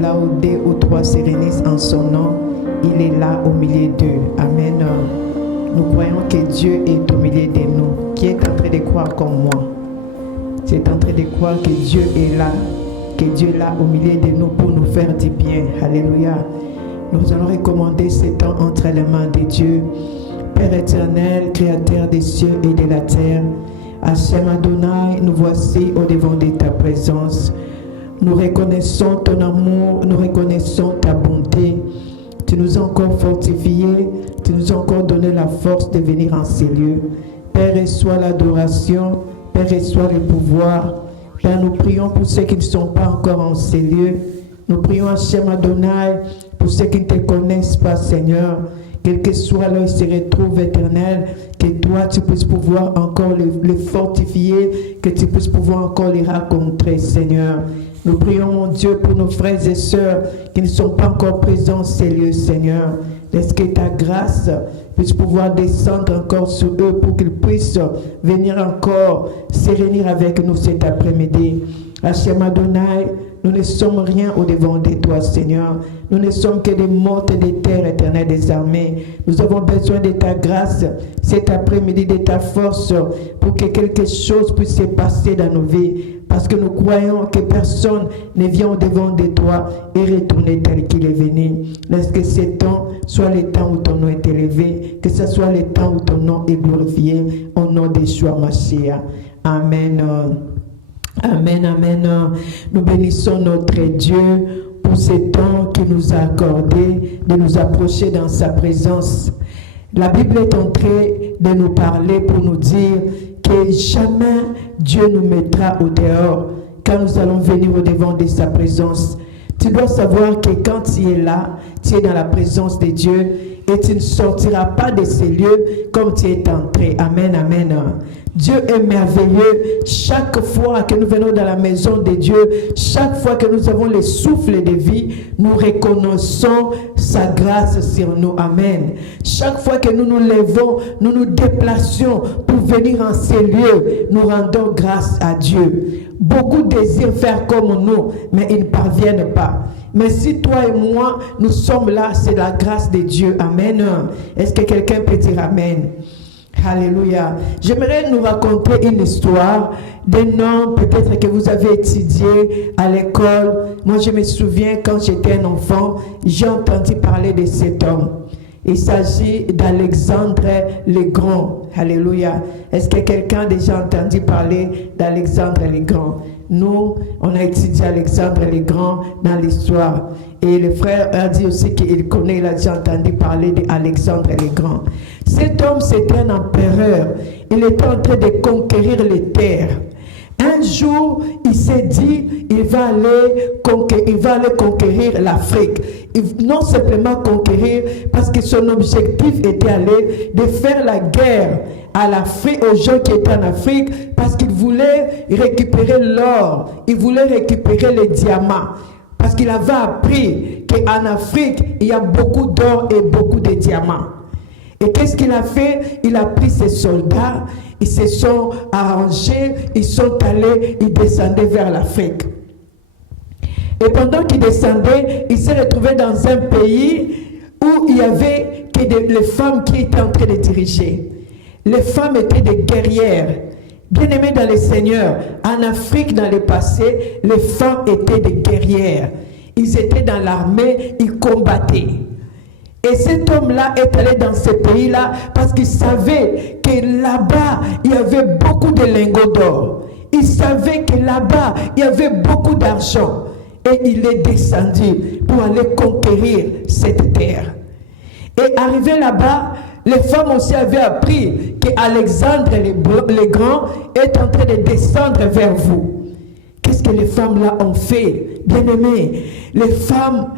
là où 2 ou 3 se réunissent en son nom, il est là au milieu d'eux. Amen. Nous croyons que Dieu est au milieu de nous. Qui est en train de croire comme moi? Tu es en train de croire que Dieu est là, que Dieu est là au milieu de nous pour nous faire du bien. Alléluia. Nous allons recommander ce temps entre les mains de Dieu. Père éternel, créateur des cieux et de la terre, Hachem Adonai, nous voici au devant de ta présence. Nous reconnaissons ton amour, nous reconnaissons ta bonté. Tu nous as encore fortifiés, tu nous as encore donné la force de venir en ces lieux. Père, reçois l'adoration, Père, reçois le pouvoir. Père, nous prions pour ceux qui ne sont pas encore en ces lieux. Nous prions Hachem Adonai pour ceux qui ne te connaissent pas, Seigneur. Quel que soit là où ils se retrouvent, éternel, que toi, tu puisses pouvoir encore les fortifier, que tu puisses pouvoir encore les rencontrer, Seigneur. Nous prions, mon Dieu, pour nos frères et sœurs qui ne sont pas encore présents en ces lieux, Seigneur. Laisse que ta grâce puisse pouvoir descendre encore sur eux pour qu'ils puissent venir encore se réunir avec nous cet après-midi. Hachem Adonai, nous ne sommes rien au devant de toi, Seigneur. Nous ne sommes que des mortes des terres éternelles des armées. Nous avons besoin de ta grâce cet après-midi, de ta force, pour que quelque chose puisse se passer dans nos vies. Parce que nous croyons que personne ne vient au devant de toi et retourner tel qu'il est venu. Laisse que ce temps soit le temps où ton nom est élevé, que ce soit le temps où ton nom est glorifié, au nom de Yeshua Mashiach. Amen. Amen, amen. Nous bénissons notre Dieu pour ce temps qu'il nous a accordé de nous approcher dans sa présence. La Bible est en train de nous parler pour nous dire que jamais Dieu nous mettra au dehors quand nous allons venir au devant de sa présence. Tu dois savoir que quand tu es là, tu es dans la présence de Dieu et tu ne sortiras pas de ces lieux comme tu es entré. Amen, amen. Dieu est merveilleux. Chaque fois que nous venons dans la maison de Dieu, chaque fois que nous avons le souffle de vie, nous reconnaissons sa grâce sur nous. Amen. Chaque fois que nous nous levons, nous nous déplacions pour venir en ces lieux, nous rendons grâce à Dieu. Beaucoup désirent faire comme nous, mais ils ne parviennent pas. Mais si toi et moi, nous sommes là, c'est la grâce de Dieu. Amen. Est-ce que quelqu'un peut dire Amen? Alléluia. J'aimerais nous raconter une histoire d'un homme peut-être que vous avez étudié à l'école. Moi, je me souviens quand j'étais un enfant, j'ai entendu parler de cet homme. Il s'agit d'Alexandre le Grand. Alléluia. Est-ce que quelqu'un a déjà entendu parler d'Alexandre le Grand? Nous, on a étudié Alexandre le Grand dans l'histoire. Et le frère a dit aussi qu'il connaît, il a déjà entendu parler d'Alexandre le Grand. Cet homme, c'était un empereur. Il était en train de conquérir les terres. Un jour, il s'est dit, il va aller conquérir l'Afrique. Non simplement conquérir, parce que son objectif était de faire la guerre à l'Afrique, aux gens qui étaient en Afrique, parce qu'il voulait récupérer l'or, il voulait récupérer les diamants. Parce qu'il avait appris qu'en Afrique, il y a beaucoup d'or et beaucoup de diamants. Et qu'est-ce qu'il a fait? Il a pris ses soldats, ils se sont arrangés, ils sont allés, ils descendaient vers l'Afrique. Et pendant qu'ils descendaient, il s'est retrouvé dans un pays où il y avait que les femmes qui étaient en train de diriger. Les femmes étaient des guerrières. Bien-aimés dans le Seigneur, en Afrique, dans le passé, les femmes étaient des guerrières. Ils étaient dans l'armée, ils combattaient. Et cet homme-là est allé dans ce pays-là parce qu'il savait que là-bas, il y avait beaucoup de lingots d'or. Il savait que là-bas, il y avait beaucoup d'argent. Et il est descendu pour aller conquérir cette terre. Et arrivé là-bas, les femmes aussi avaient appris qu'Alexandre le Grand est en train de descendre vers vous. Qu'est-ce que les femmes-là ont fait? Bien-aimés, les femmes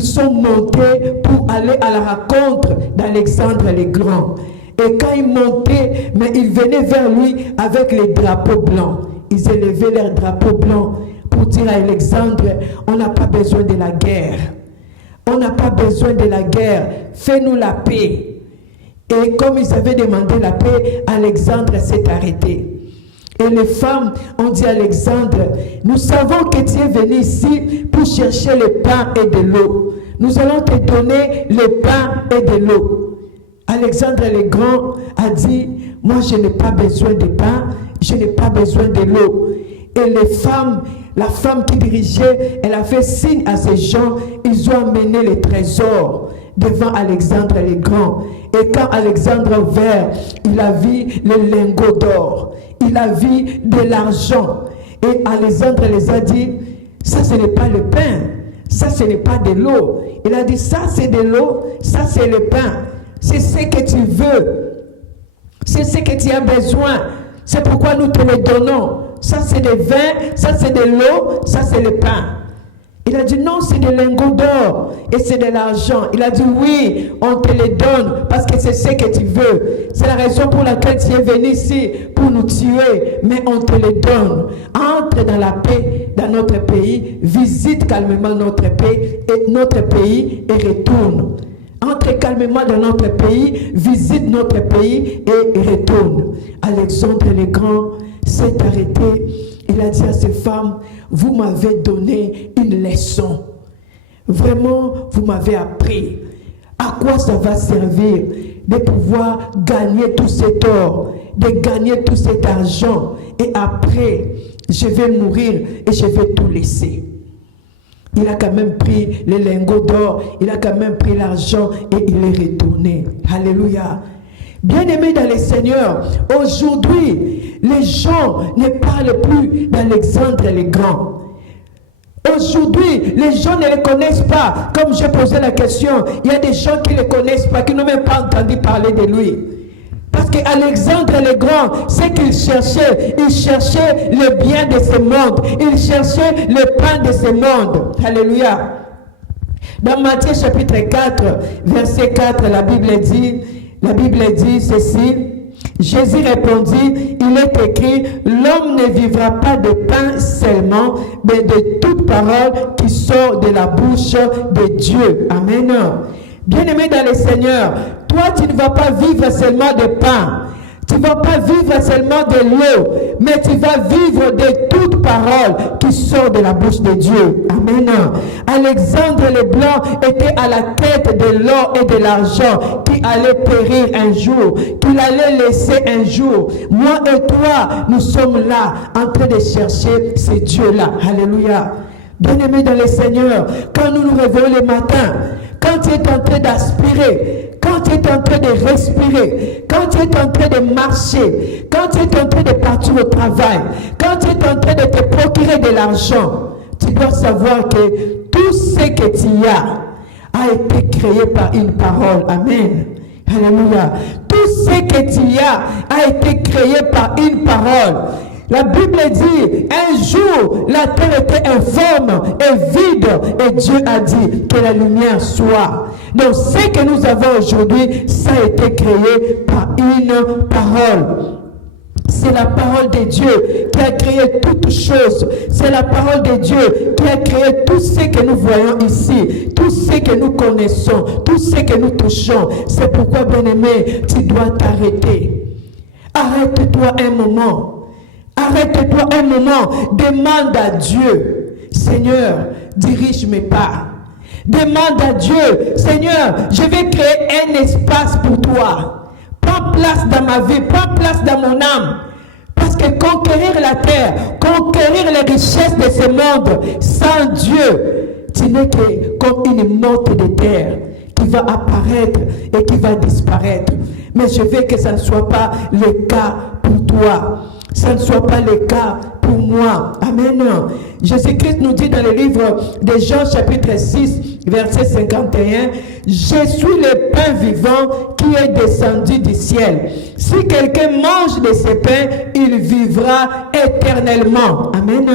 sont montées pour aller à la rencontre d'Alexandre le Grand. Et quand ils montaient, mais ils venaient vers lui avec les drapeaux blancs. Ils élevaient leurs drapeaux blancs pour dire à Alexandre, on n'a pas besoin de la guerre. On n'a pas besoin de la guerre. Fais-nous la paix. Et comme ils avaient demandé la paix, Alexandre s'est arrêté. Et les femmes ont dit à Alexandre, nous savons que tu es venu ici pour chercher le pain et de l'eau. Nous allons te donner le pain et de l'eau. Alexandre le Grand a dit, moi je n'ai pas besoin de pain, je n'ai pas besoin de l'eau. Et les femmes, la femme qui dirigeait, elle a fait signe à ces gens, ils ont amené les trésors devant Alexandre le Grand. Et quand Alexandre a ouvert, il a vu les lingots d'or, il a vu de l'argent. Et Alexandre les a dit, ça ce n'est pas le pain, ça ce n'est pas de l'eau. Il a dit, ça c'est de l'eau, ça c'est le pain. C'est ce que tu veux, c'est ce que tu as besoin. C'est pourquoi nous te le donnons. Ça c'est du vin, ça c'est de l'eau, ça c'est le pain. Il a dit non, c'est des lingots d'or et c'est de l'argent. Il a dit oui, on te les donne parce que c'est ce que tu veux. C'est la raison pour laquelle tu es venu ici pour nous tuer, mais on te les donne. Entre dans la paix dans notre pays, visite calmement notre pays et retourne. Entre calmement dans notre pays, visite notre pays et retourne. Alexandre le Grand s'est arrêté. Il a dit à ces femmes, vous m'avez donné une leçon. Vraiment, vous m'avez appris. À quoi ça va servir de pouvoir gagner tout cet or, de gagner tout cet argent, et après, je vais mourir et je vais tout laisser. Il a quand même pris les lingots d'or, il a quand même pris l'argent et il est retourné. Alléluia. Bien-aimés dans le Seigneur, aujourd'hui, les gens ne parlent plus d'Alexandre le Grand. Aujourd'hui, les gens ne le connaissent pas. Comme j'ai posé la question, il y a des gens qui ne le connaissent pas, qui n'ont même pas entendu parler de lui. Parce qu'Alexandre le Grand, ce qu'il cherchait, il cherchait le bien de ce monde. Il cherchait le pain de ce monde. Alléluia. Dans Matthieu chapitre 4, verset 4, la Bible dit ceci. Jésus répondit, il est écrit, l'homme ne vivra pas de pain seulement, mais de toute parole qui sort de la bouche de Dieu. Amen. Bien-aimé dans le Seigneur, toi tu ne vas pas vivre seulement de pain, tu ne vas pas vivre seulement de l'eau, mais tu vas vivre de toute parole qui sort de la bouche de Dieu. Amen. Alexandre le Blanc était à la quête de l'or et de l'argent qui allait périr un jour, qu'il allait laisser un jour. Moi et toi, nous sommes là en train de chercher ce Dieu-là. Alléluia. Bien-aimés dans le Seigneur, quand nous nous réveillons le matin, quand tu es en train d'aspirer, quand tu es en train de respirer, quand tu es en train de marcher, quand tu es en train de partir au travail, quand tu es en train de te procurer de l'argent, tu dois savoir que tout ce que tu as a été créé par une parole. Amen. Alléluia. Tout ce que tu as été créé par une parole. La Bible dit, un jour, la terre était informe et vide, et Dieu a dit que la lumière soit. Donc, ce que nous avons aujourd'hui, ça a été créé par une parole. C'est la parole de Dieu qui a créé toutes choses. C'est la parole de Dieu qui a créé tout ce que nous voyons ici, tout ce que nous connaissons, tout ce que nous touchons. C'est pourquoi, bien-aimé, tu dois t'arrêter. Arrête-toi un moment. Arrête-toi un moment, demande à Dieu, Seigneur, dirige mes pas. Demande à Dieu, Seigneur, je vais créer un espace pour toi. Prends place dans ma vie, prends place dans mon âme. Parce que conquérir la terre, conquérir les richesses de ce monde, sans Dieu, tu n'es que comme une motte de terre qui va apparaître et qui va disparaître. Mais je veux que ça ne soit pas le cas pour toi. Ça ne soit pas le cas pour moi. Amen. Jésus-Christ nous dit dans le livre de Jean chapitre 6, verset 51, « Je suis le pain vivant qui est descendu du ciel. Si quelqu'un mange de ce pain, il vivra éternellement. » Amen.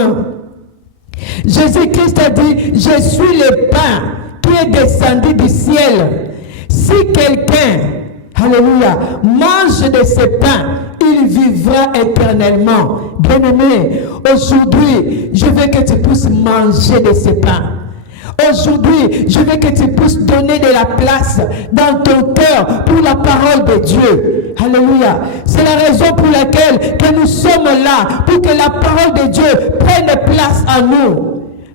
Jésus-Christ a dit, « Je suis le pain qui est descendu du ciel. Si quelqu'un, alléluia, mange de ce pain, il vivra éternellement. » Bien-aimé, aujourd'hui, je veux que tu puisses manger de ce pain. Aujourd'hui, je veux que tu puisses donner de la place dans ton cœur pour la parole de Dieu. Alléluia. C'est la raison pour laquelle que nous sommes là, pour que la parole de Dieu prenne place à nous.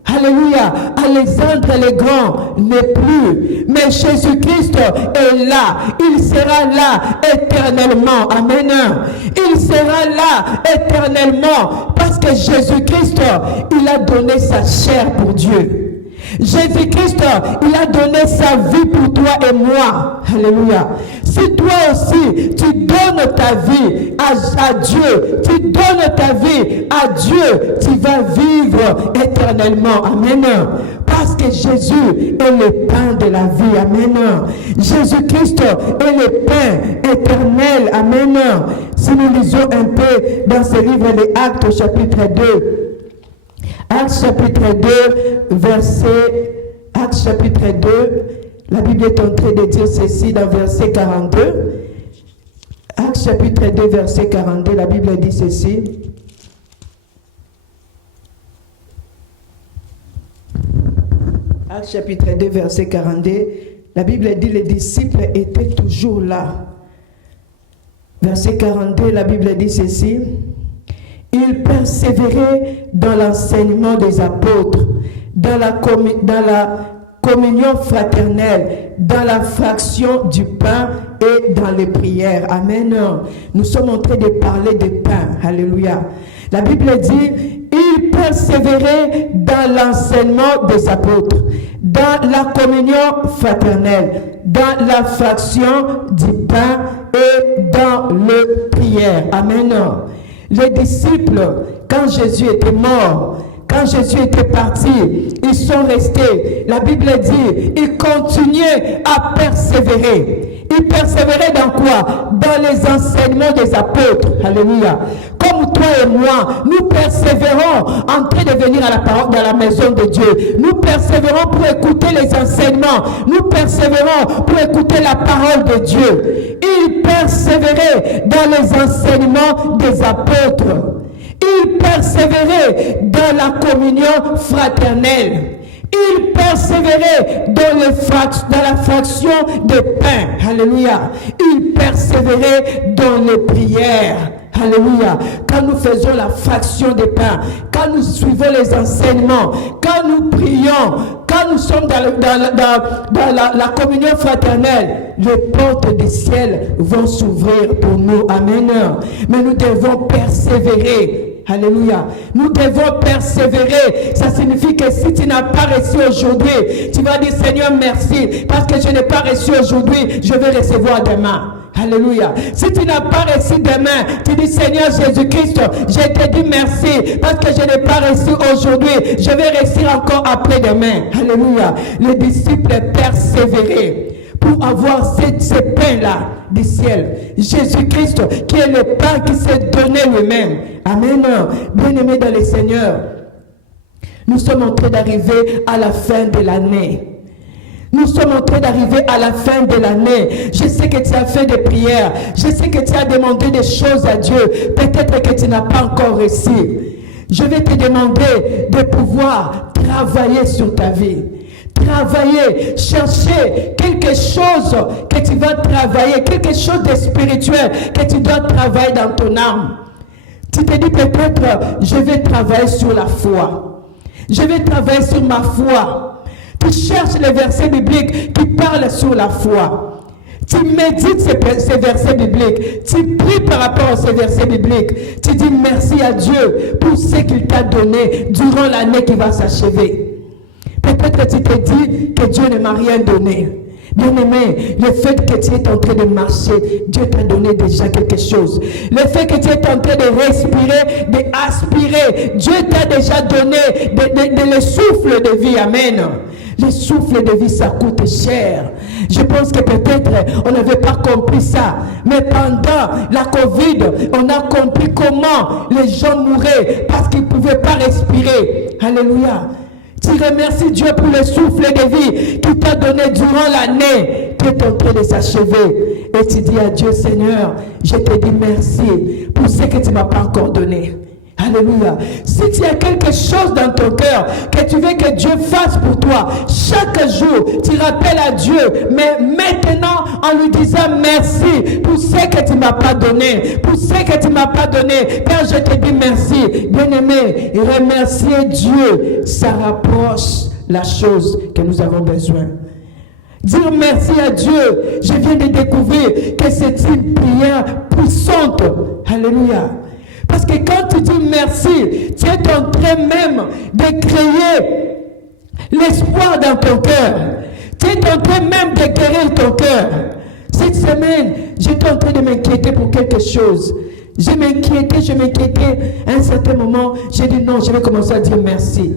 Alléluia. Alexandre le Grand n'est plus, mais Jésus-Christ est là. Il sera là éternellement. Amen. Il sera là éternellement parce que Jésus-Christ, il a donné sa chair pour Dieu. Jésus-Christ, il a donné sa vie pour toi et moi. Alléluia. Si toi aussi, tu donnes ta vie à Dieu, tu donnes ta vie à Dieu, tu vas vivre éternellement. Amen. Parce que Jésus est le pain de la vie. Amen. Jésus-Christ est le pain éternel. Amen. Si nous lisons un peu dans ce livre des Actes au chapitre 2, Actes chapitre 2, Actes chapitre 2, la Bible est en train de dire ceci dans verset 42. Actes chapitre 2, verset 42, la Bible dit ceci. Actes chapitre 2, verset 42, la Bible dit les disciples étaient toujours là. Verset 42, la Bible dit ceci. Ils persévéraient dans l'enseignement des apôtres, dans la communion fraternelle, dans la fraction du pain et dans les prières. Amen. Nous sommes en train de parler de pain. Alléluia. La Bible dit, ils persévéraient dans l'enseignement des apôtres, dans la communion fraternelle, dans la fraction du pain et dans les prières. Amen. Les disciples, quand Jésus était mort, quand Jésus était parti, ils sont restés. La Bible dit, ils continuaient à persévérer. Ils persévéraient dans quoi? Dans les enseignements des apôtres. Alléluia. Comme toi et moi, nous persévérons en train de venir à la parole dans la maison de Dieu. Nous persévérons pour écouter les enseignements. Nous persévérons pour écouter la parole de Dieu. Ils persévéraient dans les enseignements des apôtres. Ils persévéraient dans la communion fraternelle. Ils persévéraient dans la fraction de pain. Alléluia. Ils persévéraient dans les prières. Alléluia. Quand nous faisons la fraction de pain, quand nous suivons les enseignements, quand nous prions, quand nous sommes dans la communion fraternelle, les portes du ciel vont s'ouvrir pour nous. Amen. Mais nous devons persévérer. Alléluia. Nous devons persévérer. Ça signifie que si tu n'as pas reçu aujourd'hui, tu vas dire Seigneur merci parce que je n'ai pas reçu aujourd'hui, je vais recevoir demain. Alléluia. Si tu n'as pas reçu demain, tu dis Seigneur Jésus-Christ, je te dis merci parce que je n'ai pas reçu aujourd'hui, je vais réussir encore après-demain. Alléluia. Les disciples persévéraient pour avoir ces pains-là du ciel. Jésus-Christ qui est le pain qui s'est donné lui-même. Amen. Bien-aimés dans le Seigneur, nous sommes en train d'arriver à la fin de l'année. Nous sommes en train d'arriver à la fin de l'année. Je sais que tu as fait des prières. Je sais que tu as demandé des choses à Dieu. Peut-être que tu n'as pas encore reçu. Je vais te demander de pouvoir travailler sur ta vie. Travailler, chercher quelque chose que tu vas travailler, quelque chose de spirituel que tu dois travailler dans ton âme. Tu te dis peut-être, je vais travailler sur la foi. Je vais travailler sur ma foi. Tu cherches les versets bibliques qui parlent sur la foi. Tu médites ces versets bibliques. Tu pries par rapport à ces versets bibliques. Tu dis merci à Dieu pour ce qu'il t'a donné durant l'année qui va s'achever. Peut-être que tu te dis que Dieu ne m'a rien donné. Bien-aimé, le fait que tu es en train de marcher, Dieu t'a donné déjà quelque chose. Le fait que tu es en train de respirer, d'aspirer, Dieu t'a déjà donné le souffle de vie. Amen. Le souffle de vie, ça coûte cher. Je pense que peut-être on n'avait pas compris ça. Mais pendant la Covid, on a compris comment les gens mouraient parce qu'ils ne pouvaient pas respirer. Alléluia. Tu remercies Dieu pour le souffle de vie qu'il t'a donné durant l'année qui est en train de s'achever. Et tu dis à Dieu, Seigneur, je te dis merci pour ce que tu ne m'as pas encore donné. Alléluia. Si tu as quelque chose dans ton cœur que tu veux que Dieu fasse pour toi, chaque jour, tu rappelles à Dieu, mais maintenant en lui disant merci pour ce que tu m'as pas donné, pour ce que tu m'as pas donné. Père, je te dis merci. Bien-aimé, remercier Dieu, ça rapproche la chose que nous avons besoin. Dire merci à Dieu, je viens de découvrir que c'est une prière puissante. Alléluia. Parce que quand tu dis merci, tu es en train même de créer l'espoir dans ton cœur. Tu es en train même de guérir ton cœur. Cette semaine, j'étais en train de m'inquiéter pour quelque chose. Je m'inquiétais. À un certain moment, j'ai dit non, je vais commencer à dire merci.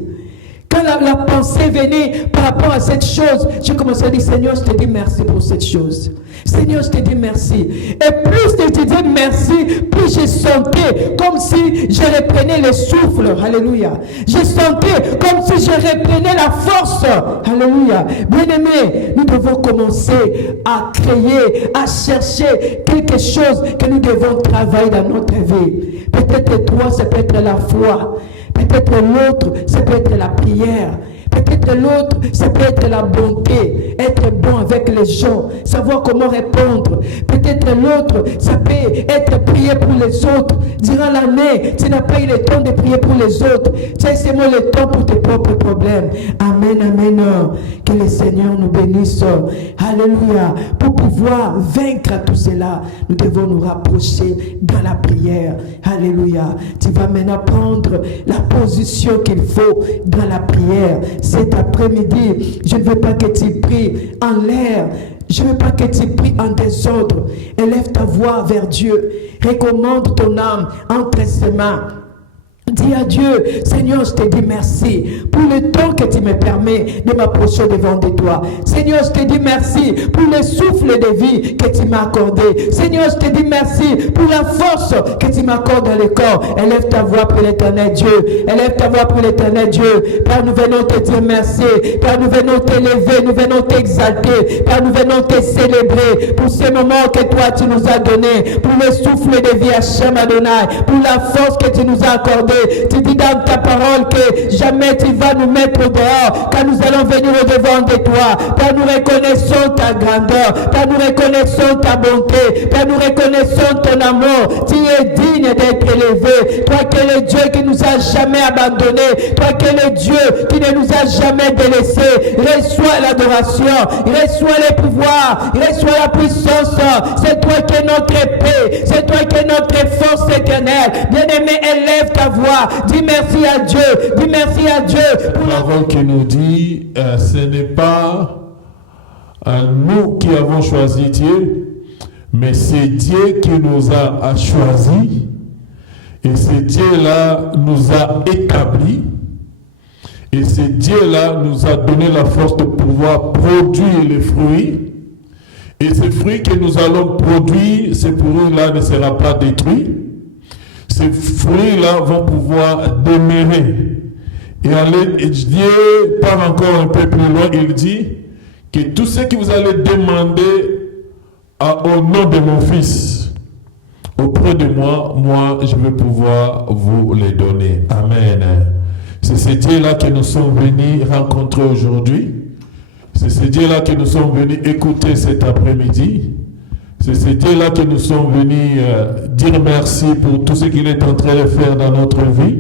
Quand la pensée venait par rapport à cette chose, j'ai commencé à dire, Seigneur, je te dis merci pour cette chose. Seigneur, je te dis merci. Et plus je te dis merci, plus je sentais comme si je reprenais le souffle. Alléluia. Je sentais comme si je reprenais la force. Alléluia. Bien-aimés, nous devons commencer à créer, à chercher quelque chose que nous devons travailler dans notre vie. Peut-être toi, ça peut être la foi. Peut-être l'autre, ça peut être la prière. Peut-être l'autre, ça peut être la bonté, être bon avec les gens, savoir comment répondre. Peut-être l'autre, ça peut être prier pour les autres. Durant l'année, tu n'as pas eu le temps de prier pour les autres. Tu as seulement le temps pour tes propres problèmes. Amen, amen. Que le Seigneur nous bénisse. Alléluia. Pour pouvoir vaincre tout cela, nous devons nous rapprocher dans la prière. Alléluia. Tu vas maintenant prendre la position qu'il faut dans la prière. Cet après-midi, je ne veux pas que tu pries en l'air. Je ne veux pas que tu pries en désordre. Élève ta voix vers Dieu. Recommande ton âme entre ses mains. Dis à Dieu, Seigneur, je te dis merci pour le temps que tu me permets de m'approcher devant de toi. Seigneur, je te dis merci pour le souffle de vie que tu m'as accordé. Seigneur, je te dis merci pour la force que tu m'accordes dans le corps. Élève ta voix pour l'éternel Dieu. Élève ta voix pour l'éternel Dieu. Père, nous venons te dire merci. Père, nous venons t'élever, nous venons t'exalter. Père, nous venons te célébrer pour ce moment que toi tu nous as donné, pour le souffle de vie Hachem Adonai, pour la force que tu nous as accordée. Tu dis dans ta parole que jamais tu vas nous mettre dehors quand nous allons venir au devant de toi. Père, nous reconnaissons ta grandeur. Père, nous reconnaissons ta bonté. Père, nous reconnaissons ton amour. Tu es digne d'être élevé. Toi qui es le Dieu qui nous a jamais abandonnés. Toi qui es le Dieu qui ne nous a jamais délaissés. Reçois l'adoration. Reçois le pouvoir. Reçois la puissance. C'est toi qui es notre paix. C'est toi qui es notre force éternelle. Bien-aimé, élève ta voix. Dis merci à Dieu. Dis merci à Dieu. La parole qui nous dit, ce n'est pas nous qui avons choisi Dieu, mais c'est Dieu qui nous a choisis. Et c'est Dieu-là nous a établis. Et c'est Dieu-là nous a donné la force de pouvoir produire les fruits. Et ces fruits que nous allons produire, ces fruits-là ne seront pas détruits. Ces fruits-là vont pouvoir demeurer. Et Dieu part encore un peu plus loin, il dit que tout ce que vous allez demander au nom de mon Fils, auprès de moi, moi je vais pouvoir vous les donner. Amen. C'est ce Dieu-là que nous sommes venus rencontrer aujourd'hui. C'est ce Dieu-là que nous sommes venus écouter cet après-midi. C'est ce Dieu-là que nous sommes venus dire merci pour tout ce qu'il est en train de faire dans notre vie.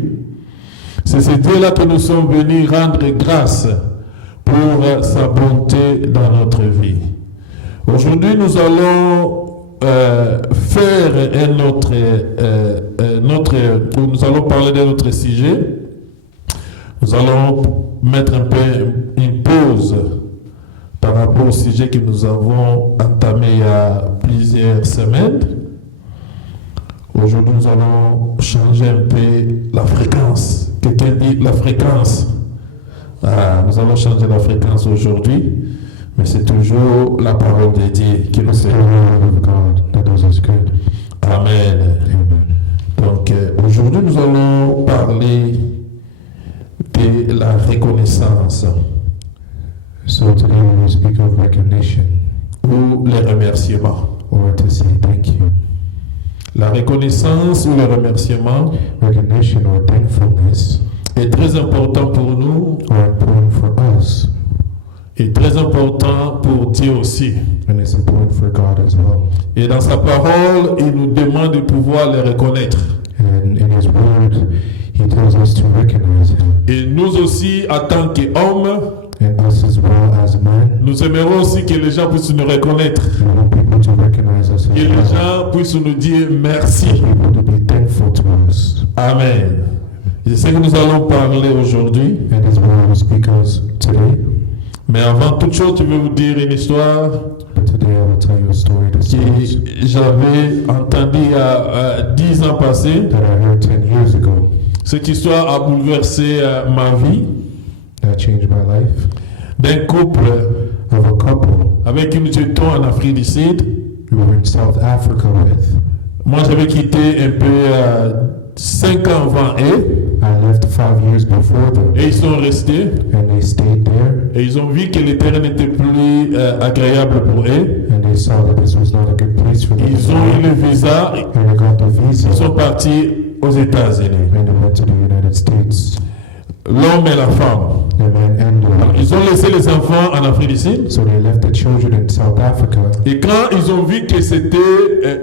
C'est ce Dieu-là que nous sommes venus rendre grâce pour sa bonté dans notre vie. Aujourd'hui, nous allons faire nous allons parler de notre sujet. Nous allons mettre un peu une pause par rapport au sujet que nous avons entamé il y a plusieurs semaines. Aujourd'hui, nous allons changer un peu la fréquence. Quelqu'un dit la fréquence. Nous allons changer la fréquence aujourd'hui, mais c'est toujours la parole de Dieu qui nous sert. Amen. Donc, aujourd'hui, nous allons parler de la reconnaissance. So today we will speak of recognition, ou les remerciements. or to say thank you. La reconnaissance ou le remerciement recognition or thankfulness est très important pour nous are important for us, et très important pour Dieu aussi. and it's important for God as well. Et dans sa parole, il nous demande de pouvoir les reconnaître. And in His Word, He tells us to recognize Him. Et nous aussi, en tant qu'hommes, And us as well as men, nous aimerons aussi que les gens puissent nous reconnaître, we want people to recognize us que as les well. gens puissent nous dire merci. People to be thankful to us. Amen. C'est ce que nous allons parler aujourd'hui. And as well we speak us today. Mais avant toute chose, je vais vous dire une histoire But today I will tell you a story that que j'avais entendue il y a 10 ans passés. I heard 10 years ago Cette histoire a bouleversé ma vie that changed my life. d'un couple Of a couple avec qui nous étions en Afrique du Sud. we were in South Africa with. Moi, j'avais quitté un peu 5 ans avant eux I left 5 years before them, et ils sont restés and they stayed there, et ils ont vu que le terrain n'était plus agréable pour eux. and they saw that this was not a good place for them. Ils ont eu le visa, And they got the visa, ils sont partis aux États-Unis. and they went to the United States. L'homme et la femme. The man and the woman. Ils ont laissé les enfants en Afrique du Sud. So they left the children in South Africa. Et quand ils ont vu que c'était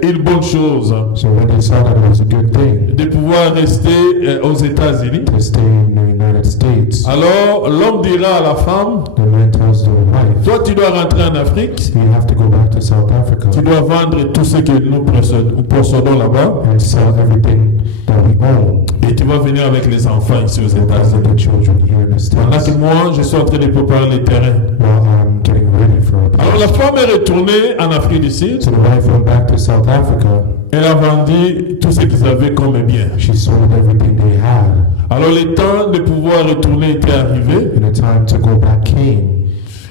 une bonne chose So when they saw that it was a good thing de pouvoir rester aux États-Unis, to stay in the United States, alors l'homme dira à la femme, the man tells the wife, toi tu dois rentrer en Afrique, "You have to go back to South Africa tu dois vendre tout ce que nous possédons là-bas and sell everything that we own, et tu vas venir avec les enfants ici aux and visit États-Unis. the children here in the Pendant States." que moi je suis en train de préparer le terrain. While I'm getting ready for a Alors la femme est retournée en Afrique du Sud, So the wife went back to South Africa. elle a vendu tout ce qu'ils avaient comme bien. She sold everything they had. Alors le temps de pouvoir retourner était arrivé. And the time to go back came.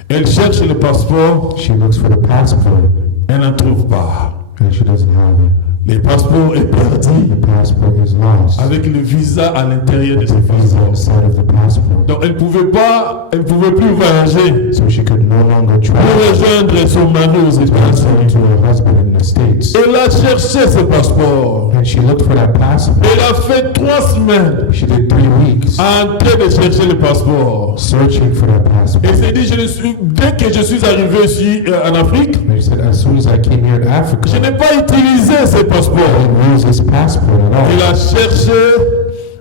Elle cherche le passeport, She looks for the passport, elle n'en trouve pas. and she doesn't have it. Le passeport est perdu The passport is lost. avec le visa à l'intérieur de The ce visa passeport. inside of the passport. Donc elle ne pouvait plus voyager So she could no longer pour travel rejoindre son mari aux to États-Unis. to her husband in the States. Elle a cherché ce passeport. And she looked for that passport. Elle a fait 3 semaines She did 3 weeks en train de chercher le passeport. searching for that passport. Et s'est dit, dès que je suis arrivé ici en Afrique, And she said, as soon as I came here in Africa, je n'ai pas utilisé ce I passeport. didn't use this passport at Il all. a cherché,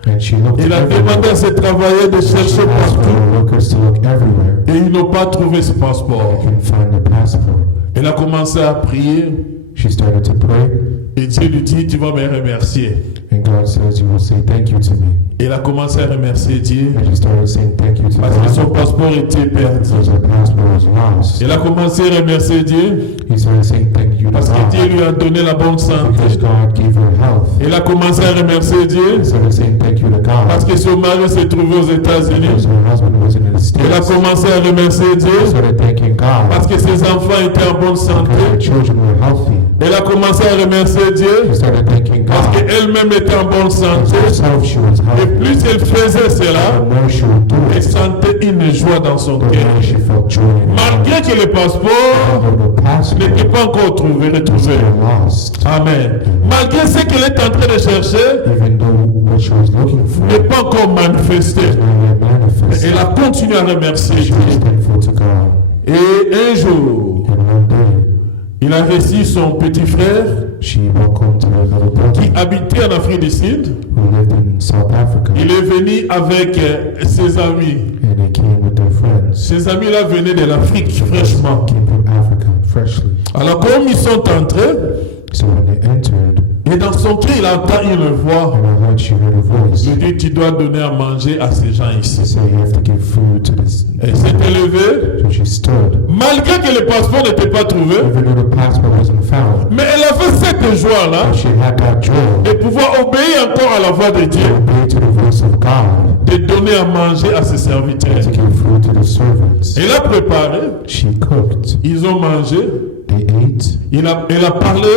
And she looked il a everywhere. demandé à ses travailleurs de She chercher asked for partout. the workers to look everywhere. Et ils n'ont pas trouvé ce passeport. Couldn't find the passport. Elle a commencé à prier She started to pray, et Dieu lui dit, tu vas me remercier. and God says, "You will say thank you to me." Elle a commencé à remercier Dieu And she started saying thank you to parce que son God passeport était perdu. because her passport was lost. Elle a commencé à remercier Dieu He started saying thank you to parce que Dieu God lui a donné la bonne because santé. God gave her health. Elle a commencé à remercier Dieu He started saying thank you to parce God que son mari s'est trouvé aux États-Unis. because her husband was in the Elle a States. commencé à remercier She Dieu started thanking parce God que ses enfants étaient en bonne because her santé. children were healthy. Elle a commencé à remercier She Dieu started thanking parce God qu'elle-même était en bonne because santé. herself she was Et healthy. plus elle faisait The cela, more she would do elle it, sentait une joie dans son the cœur. more she felt joy in her heart. Malgré que le passeport Although the passport n'était pas encore retrouvé. was lost, Amen. Malgré ce qu'elle est en train de chercher, even though what she was looking for n'est pas encore manifesté. was not yet manifested. Elle a continué à remercier She Dieu. was thankful to God. Et un jour, And one day, il a reçu son petit frère she welcomed her little qui brother habitait en Afrique du Sud. who lived in South Africa, Il est venu avec ses amis. and they came with their friends. Ses amis là venaient de l'Afrique fraîchement. Came from Africa freshly. Alors comme ils sont entrés, So when they entered, et dans son cœur il entend une voix. and I heard she heard a voice. Il dit, tu dois donner à manger à ces gens She ici. said, "You have to give food to this." Elle s'est élevée, So she stood, malgré que le passeport n'était pas trouvé, even though the passport wasn't found. mais elle avait cette joie-là But she had that joy de pouvoir obéir encore à la voix de to Dieu, obey to the voice of God, de donner à manger à ses serviteurs. to give food to the servants. Elle a préparé, She cooked. ils ont mangé, They ate, elle a parlé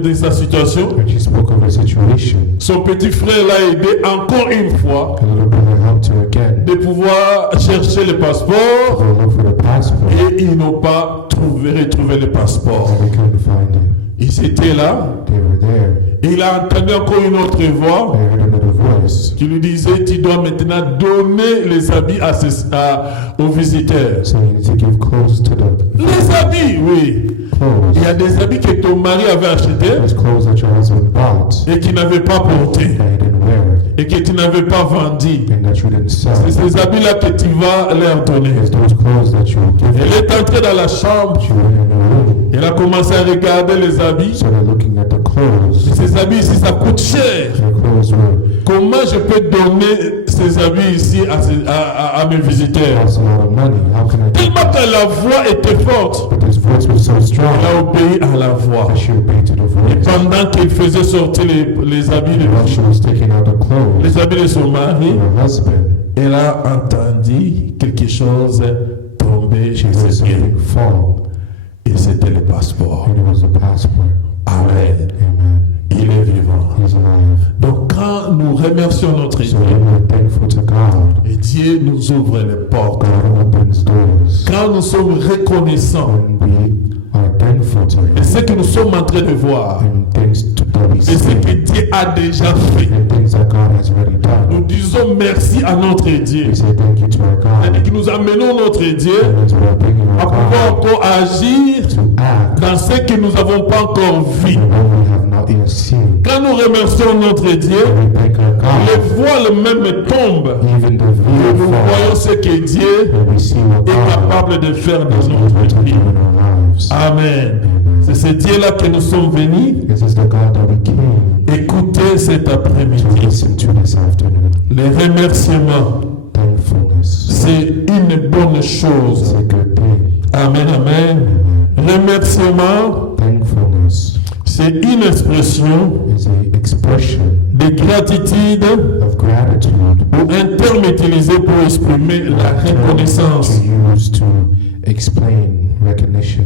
de sa situation. and she spoke of her situation. Son petit frère l'a aidé encore une fois A little brother helped her again. de pouvoir chercher le passeport They looked for the passport, et ils n'ont pas retrouvé le passeport. and they couldn't find it. Ils étaient là. They were there. Et il a entendu encore une autre voix They heard another voice. qui lui disait, tu dois maintenant donner les habits aux visiteurs. So you need to give clothes to the Les habits, oui. clothes. Il y a des habits que ton mari avait achetés There's clothes that your husband bought et qu'il n'avait pas portés that he didn't wear et que tu n'avais pas vendu. and that you didn't sell. C'est ces habits-là que tu vas leur donner. It's those clothes that you will give. Elle est entrée dans la chambre. She went in the room. Elle a commencé à regarder les habits. So they're looking at the clothes. Ces habits ici, ça coûte cher. The clothes were Comment je peux donner ces habits ici à mes visiteurs? cost a lot of money. How can I do Tellement que la voix était forte, But his voice was so strong elle a obéi à la voix. that she obeyed to the voice. Pendant qu'il faisait sortir les habits While she was taking out the clothes les habits de son mari, for her husband, elle a entendu quelque chose tomber she chez heard ses pieds. something fall, Et c'était le passeport. and it was a passport. Amen. Amen. Il est vivant. He's alive. Donc quand nous remercions notre So Dieu, when we're thankful to God, et Dieu nous ouvre les portes. God opens doors. Quand nous sommes reconnaissants When we are thankful to de Him ce que nous sommes en train de voir, and things that we de ce see que Dieu a déjà fait, and things that God has already nous done, disons merci à notre Dieu. we say thank you to our C'est-à-dire God. que nous amenons notre Dieu That means we are bringing à our pouvoir God encore agir to act dans ce que nous n'avons pas encore vu. in what we have not yet seen. Quand nous remercions notre Dieu, When we thank our les God, voiles même tombent. even the Et veil nous voyons falls, ce que Dieu and we see what est God capable de faire dans is able notre to do vie. in our lives. Amen. C'est ce Dieu-là que nous sommes venus This is the God that we came écouter cet to après-midi. listen to this afternoon. Les remerciements, Thankfulness c'est une bonne is chose. a good thing. Amen, amen. Remerciement, Thankfulness c'est une expression is an expression de gratitude of gratitude ou un terme utilisé pour exprimer la reconnaissance. to use to explain recognition.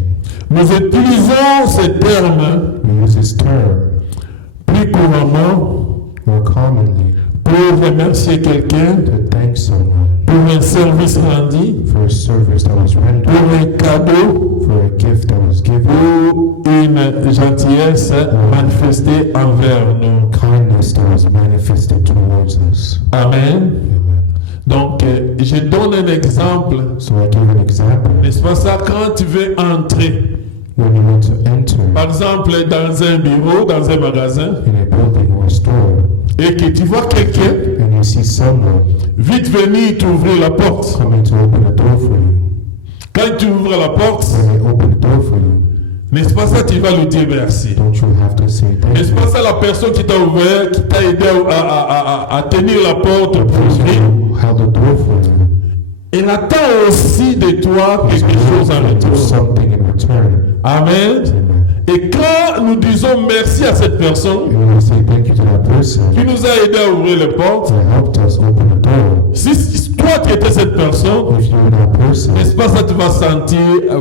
Nous utilisons ce terme We use this term plus couramment more commonly pour remercier quelqu'un to thank someone pour un service rendu, for a service that was pour rendered, un cadeau for a gift that was given, ou une gentillesse manifestée envers nous. kindness that was manifested towards us. Amen. Amen. Donc, je donne un exemple. So I give an example. N'est-ce pas ça? Quand tu veux entrer, When you want to enter par exemple, dans un bureau, dans un magasin, in a building or a store et que tu vois quelqu'un and you see someone vite venir t'ouvrir la porte. coming to open a door for you, Quand tu ouvres la porte, when they open the door for you, n'est-ce pas ça? Tu vas lui dire merci. don't you have to say thank N'est-ce you? pas ça la personne qui t'a ouvert, qui t'a aidé à tenir la porte The pour person ouvrir? who held the door for you Elle attend aussi de toi is quelque chose en waiting for retour. something in return. Amen. Amen. Et quand nous disons merci à cette personne And when we say thank you to that person qui nous a aidé à ouvrir les portes, that helped us open the door, si toi qui étais cette personne, if you were that person, n'est-ce pas ça, tu vas sentir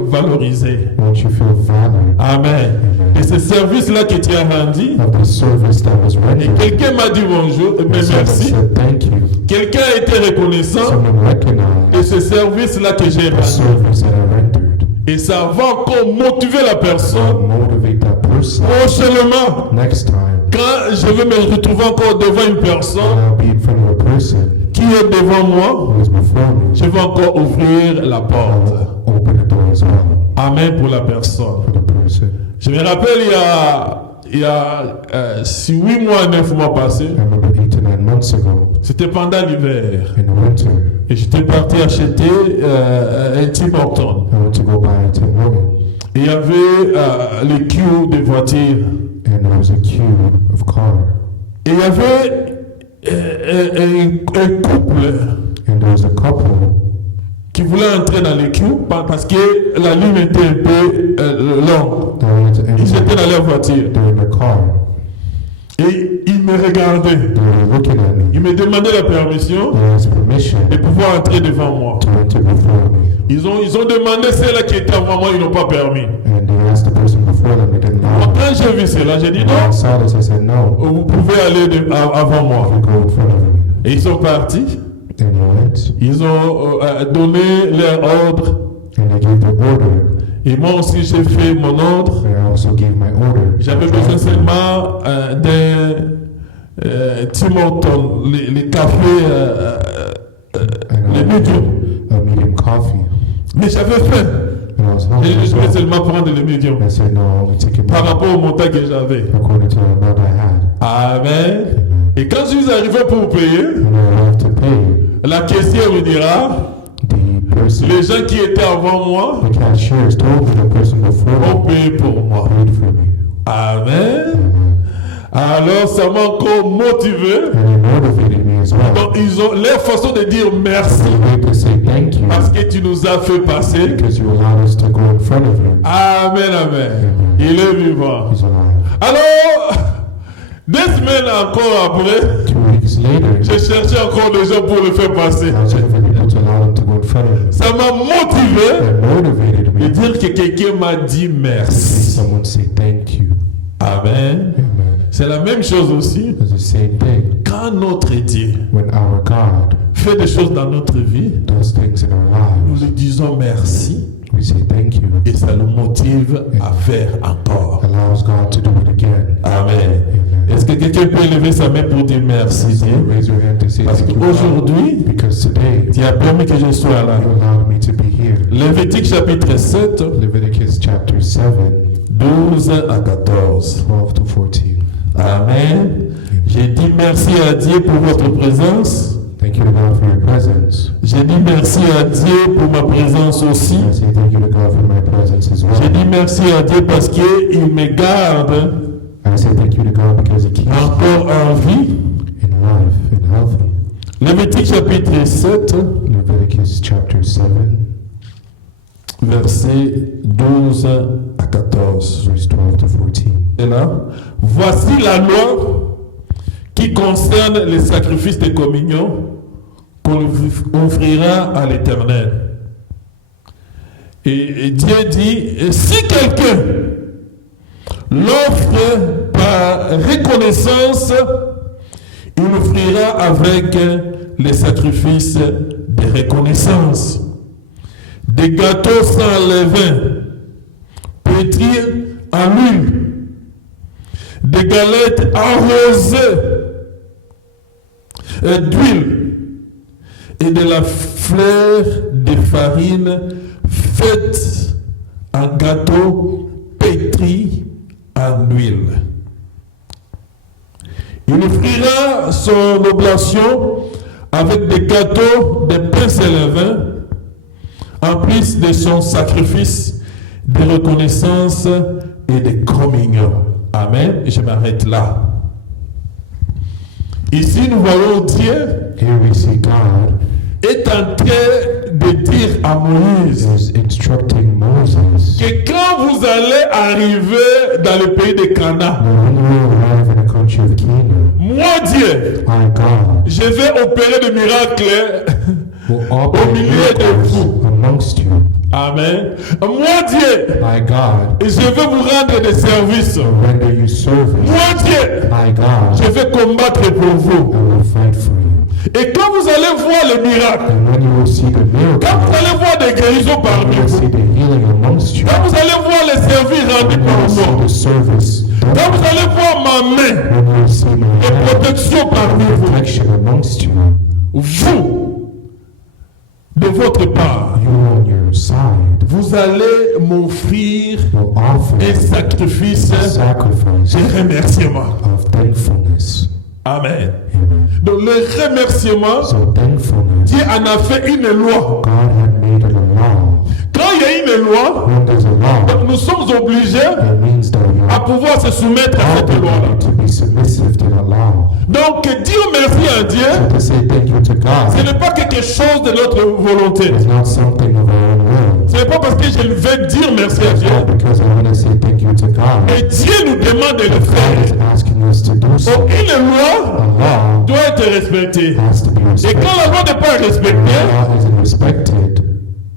valorisé. won't you feel valued Amen. Et ce service-là que tu as rendu, of the service that was et rendered? quelqu'un m'a dit bonjour, mais And someone merci. said thank you. Quelqu'un a été reconnaissant Someone de recognized ce service-là que j'ai the rendu. service that I rendered. Et ça va encore motiver la And personne motivate that person prochainement. next time. Quand je vais me retrouver encore devant une personne When I'll be in front of a person qui est devant moi, who is before me, je vais encore ouvrir la porte. I'll open the door as well Amen pour la personne. for the person. Je me rappelle il y a 8 mois, 9 mois passés, I remember 8 to 9 months ago c'était pendant l'hiver. in the winter, Et j'étais parti acheter un Tim Hortons. I went to go buy a Tim Hortons, Et il y avait les queues de voitures. and there was a queue of cars, Et il y avait un couple and there was a couple qui voulait entrer dans les queues parce que la ligne était un peu longue. that wanted to Ils étaient enter. dans leur voiture. They're in the car. Et ils me regardaient. They were looking at me. Ils me demandaient la permission They asked permission de pouvoir entrer devant moi. to enter before me, Ils ont demandé ceux-là qui étaient avant moi, ils n'ont pas permis. and they asked the person before them. They didn't Moi, know. quand j'ai vu cela, j'ai dit When I non, saw this, I said no. vous pouvez aller avant moi. You go in front of me. Et ils sont partis. And he went, Ils ont donné leur ordre. and they gave the order. Et moi aussi, j'ai fait mon ordre. And I also gave my order. J'avais besoin seulement d'un Tim Hortons, les cafés, les mediums. A medium coffee. Mais j'avais faim. And I was Et hungry je as devais well. seulement prendre les mediums I said, no, I'm going to take it par back rapport au montant que j'avais. according to the amount I had. Amen. Et quand je suis arrivé pour payer, When I have to pay, la caissière me dira, the person, les gens qui étaient avant moi the cashiers told me the person before ont payé pour moi. paid for me. Amen. Alors ça m'a encore motivé. And it motivated me as well. Donc ils ont leur façon de dire merci They need to say thank you parce que tu nous as fait passer. because you allowed us to go in front of him. Amen, amen. Il est vivant. He's alive. Alors, 2 semaines encore après, 2 weeks later, j'ai cherché encore des gens pour le faire passer. I was looking for people to allow him to go in front of him. Ça m'a motivé That motivated de me dire que quelqu'un m'a dit to see merci. someone say thank you. Amen. Amen. C'est la même chose aussi It's the same thing quand notre Dieu when our God fait des choses dans notre vie, does things in our nous lives. lui disons merci We say thank you. et ça nous motive à faire encore. Allows God to do it again. Amen. Amen. Est-ce que quelqu'un peut lever sa main pour dire merci So Dieu? raise your hand to say Parce thank you, God, qu'aujourd'hui, because today tu as permis que je sois là. you allowed me to be here. Lévitique chapitre 7, Leviticus chapter 7, 12 à 14. 12 to 14. Amen. J'ai dit merci à Dieu pour votre présence. Thank you to God for your presence. J'ai dit merci à Dieu pour ma présence aussi. I say thank you to God for my presence as J'ai dit well. merci à Dieu parce qu'il me garde I say thank you to God because He keeps me encore en vie. in life and healthy. Lévitique chapitre 7, Leviticus chapter 7, versets 12 à 14. verse 12 to 14. Et là, voici la loi qui concerne les sacrifices de communion qu'on offrira à l'Éternel. Et Dieu dit, si quelqu'un l'offre par reconnaissance, il offrira avec les sacrifices de reconnaissance des gâteaux sans levain, pétris en huile, des galettes arrosées d'huile et de la fleur de farine faite en gâteau pétri en huile. Il offrira son oblation avec des gâteaux de pain sans levain, en plus de son sacrifice de reconnaissance et de communion. Amen. Je m'arrête là. Ici, nous voyons Dieu Here we see God est en train de dire à Moïse is instructing Moses que quand vous allez arriver dans le pays de Canaan, that when you arrive in the country of Canaan, moi Dieu, my God je vais opérer des miracles. will operate milieu de miracles vous. amongst you. Amen. Moi Dieu, My God je vais vous rendre des services. will render you service. Moi Dieu, My God je vais combattre pour vous. I will fight for you. Et quand vous allez voir les miracles, And when you will see the quand vous miracle, allez voir des guérisons when parmi you will vous, see the healing amongst you, quand vous allez voir les services rendus when you par will see moi, the service quand done, vous allez voir ma main when you will see my de hand protection parmi of vous, protection amongst you, vous, de votre part, you on your side vous allez m'offrir will offer un sacrifice a sacrifice de remerciement. of thankfulness. Amen. Amen. Donc le remerciement, So thankfulness, Dieu en a fait une loi. God had made it a law. Quand il y a une loi, When there's a law, donc nous sommes obligés it means that we à are pouvoir se soumettre à cette loi-là. obligated to be submissive to the law. Donc dire merci à Dieu, So to say thank you to ce God n'est pas quelque chose de notre volonté. is not something of our own will. Ce n'est pas parce que je vais dire merci à It's Dieu. not because I want to say thank you to God. Mais Dieu nous demande de le God is faire. asking us to do so. Donc une loi A law doit être respectée. has to be Et respected. quand la loi n'est pas When respectée, the law isn't respected,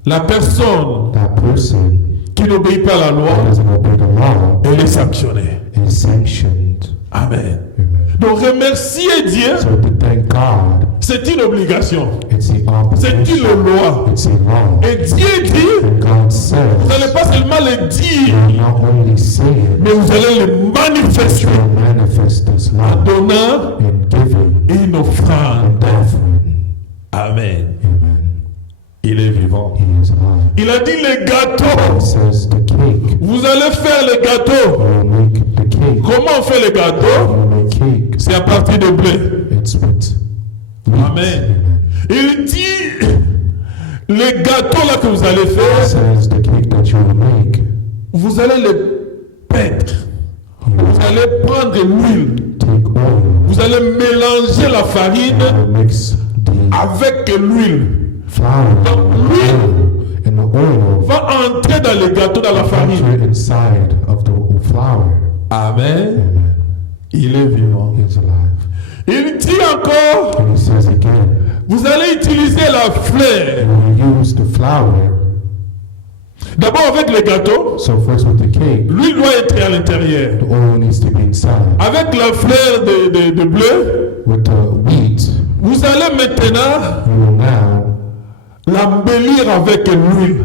la personne that person qui n'obéit pas à la that loi, doesn't obey the law elle est sanctionnée. is sanctioned. Amen. Amen. Donc remercier Dieu, So to thank God, c'est une obligation. it's It's the C'est obligation. une loi. It's a law. Et Dieu dit, And God vous says, n'allez pas seulement le dire, you not only say it, mais vous allez le manifester you manifest this en law donnant in giving une offrande. and offering. Amen. Amen. Il est vivant. He is alive. Il a dit les He gâteaux. says the cake. Vous allez faire les gâteaux. You make the cake. Comment on fait les gâteaux? You make cake. C'est à partir de blé. It's with wheat. Amen. Il dit, les gâteaux là que vous allez He faire, says the cake that you will make, vous allez les peindre. you Vous will allez prendre l'huile. take oil. Vous allez mélanger la farine You will mix the avec l'huile. flour L'huile and the oil va entrer dans les gâteaux, dans la farine. enter inside of the flour. Amen. Amen. Il est vivant. He is alive. Il dit encore, And he says again, vous allez utiliser la fleur. you will use the flour. D'abord avec les gâteaux, So first with the cake, l'huile doit être à l'intérieur. the oil needs to be inside. Avec la fleur de bleu, With the wheat, vous allez maintenant you will now l'embellir avec l'huile.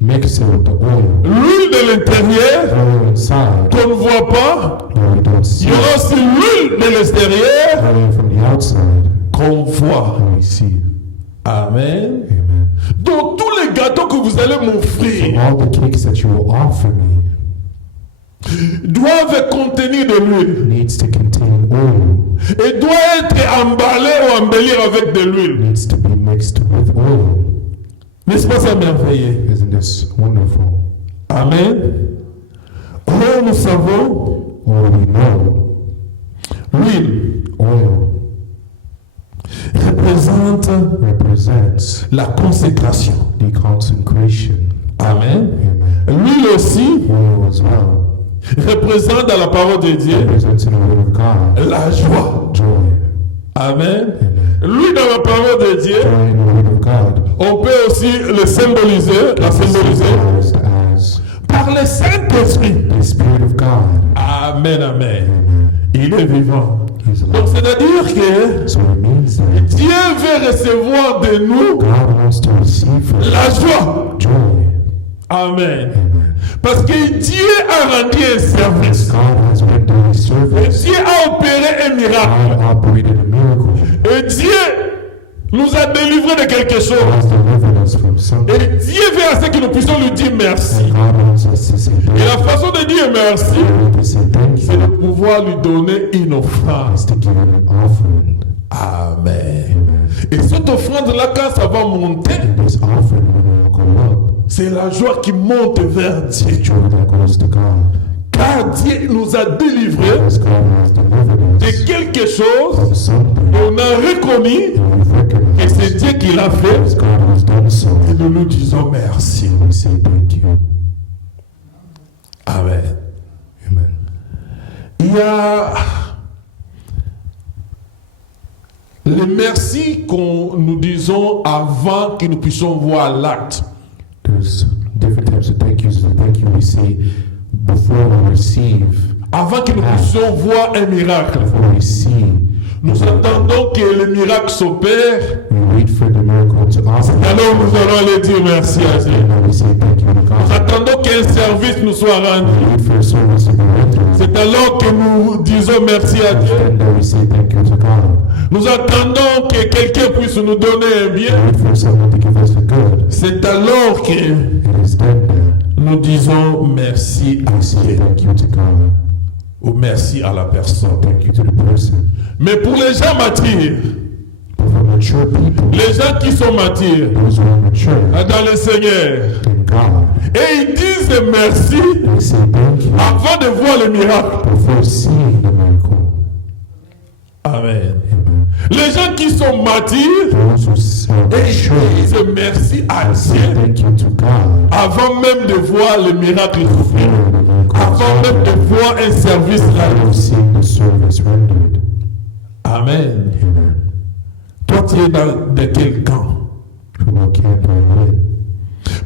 mix it with the oil. L'huile de l'intérieur, Oil inside, qu'on ne voit pas. no, you don't Il see y aura aussi l'huile de l'extérieur, oil from the outside, qu'on voit. and we see. Amen. Amen. Donc tous les gâteaux que vous allez So m'offrir all the cakes that you will offer me doivent contenir de l'huile needs to contain oil, et doivent être emballés ou embellir avec de l'huile. needs to be mixed with oil. N'est-ce pas ça merveilleux? Isn't this wonderful? Amen. Oh, nous savons, Or we know l'huile oil représente represents la consécration. the consecration. Amen. Amen. L'huile aussi Oil as well représente dans la parole de Dieu represents in the word of God la joie. joy. Amen. Amen. L'huile dans la parole de Dieu, Joy in the word of God on peut aussi le symboliser, la is symboliser symbolized as par le Saint-Esprit. the Spirit of God. Amen, amen. Amen. Il est vivant. He's Donc alive. c'est-à-dire que So it means that Dieu veut recevoir de nous God wants to receive from us la joie. joy. Amen. Amen. Parce que Dieu a rendu un service. God has rendered a Et service. Dieu a opéré un miracle. God operated a miracle. Et Dieu nous a délivrés de quelque God chose. has delivered us from something. Et Dieu veut à ce que nous puissions lui dire merci. And God wants us to say Et thank la façon de dire merci, you. The way to say thank c'est de you pouvoir lui donner une offrande. is to give an offering. Amen. Amen. Et cette offrande-là, quand ça va monter, And this offering will go up. c'est la joie qui monte vers It's Dieu. joy that goes to God. Car Dieu nous a délivrés Because God has delivered de us quelque chose, from something. on a reconnu And we've que recognized c'est Dieu qui l'a fait, because God has done so. et nous nous disons merci. And we say thank you. Amen. Amen. Il y a les merci qu'on nous disons avant que nous puissions voir l'acte. There's different types of thank yous. The thank you we say before we receive, Avant que nous puissions voir un miracle. before we see. Nous attendons que le miracle s'opère. We wait for the miracle to operate. Alors nous allons aller dire merci à Dieu. And then we say thank you to Nous God. attendons qu'un service nous soit rendu. We wait for a service to be rendered. C'est alors que nous disons merci à Dieu. And then we say thank you to God. Nous attendons que quelqu'un puisse nous donner un We bien. wait for someone to give us the good. C'est alors que It is then that nous disons merci à we say Dieu thank you to God. ou merci à la personne. Thank you to the person. Mais pour les gens matures, But for mature people, les gens qui sont matures those who are mature dans le Seigneur, in God, et ils disent merci they say thank you avant de voir le miracle. before seeing the miracle. Amen. Amen. Les gens qui sont matures, Those who are et mature, ils disent merci à they say Dieu thank you to God avant même de voir le miracle before s'ouvrir, the miracle is avant même de happening, voir un service là. before seeing the service rendered. Amen. Amen. Toi, tu es dans de quel camp? To what camp are you in?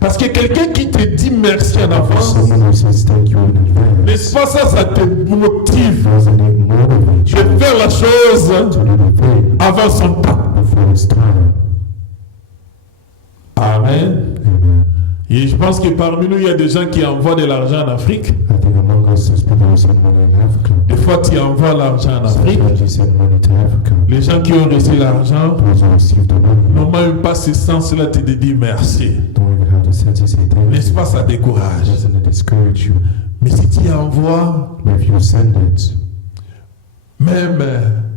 Parce que quelqu'un qui te dit merci en For avance, someone who says thank you in advance, n'est-ce pas ça, ça te motive doesn't it motivate de you faire la chose to do the thing avant son temps. before it's time? Amen. Amen. Et je pense que parmi nous, il y a des gens qui envoient de l'argent en Afrique. I think among us there's people who send money in Africa. Des fois, tu envoies l'argent en Afrique. Sometimes you send money to Africa. Les gens qui ont reçu l'argent Those who receive the money n'ont même pas ce sens-là de dire merci. don't even have the sense to say thank N'est-ce you. pas, ça décourage. Doesn't it discourage you? Mais si tu envoies But if you send it, même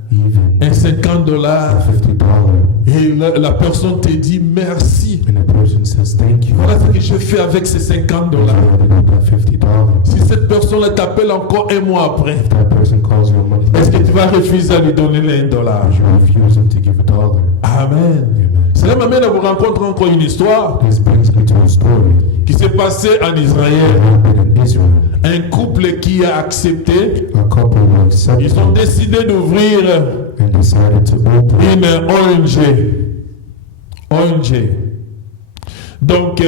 even un $50 $50, et la personne te dit merci. and a person says thank you, Voilà ce que je fais avec ces $50. you already got that $50. Si cette personne t'appelle encore un mois après, If that person calls you on money, est-ce que tu vas refuser à lui donner les $1? you refuse them to give $1. Amen. Amen. Cela m'amène à vous rencontrer encore une histoire This brings me to a story qui s'est passée en that Israël. happened in Israel. Un couple qui a accepté, A couple were accepted ils ont décidé d'ouvrir and decided to open une ONG. ONG. Donc,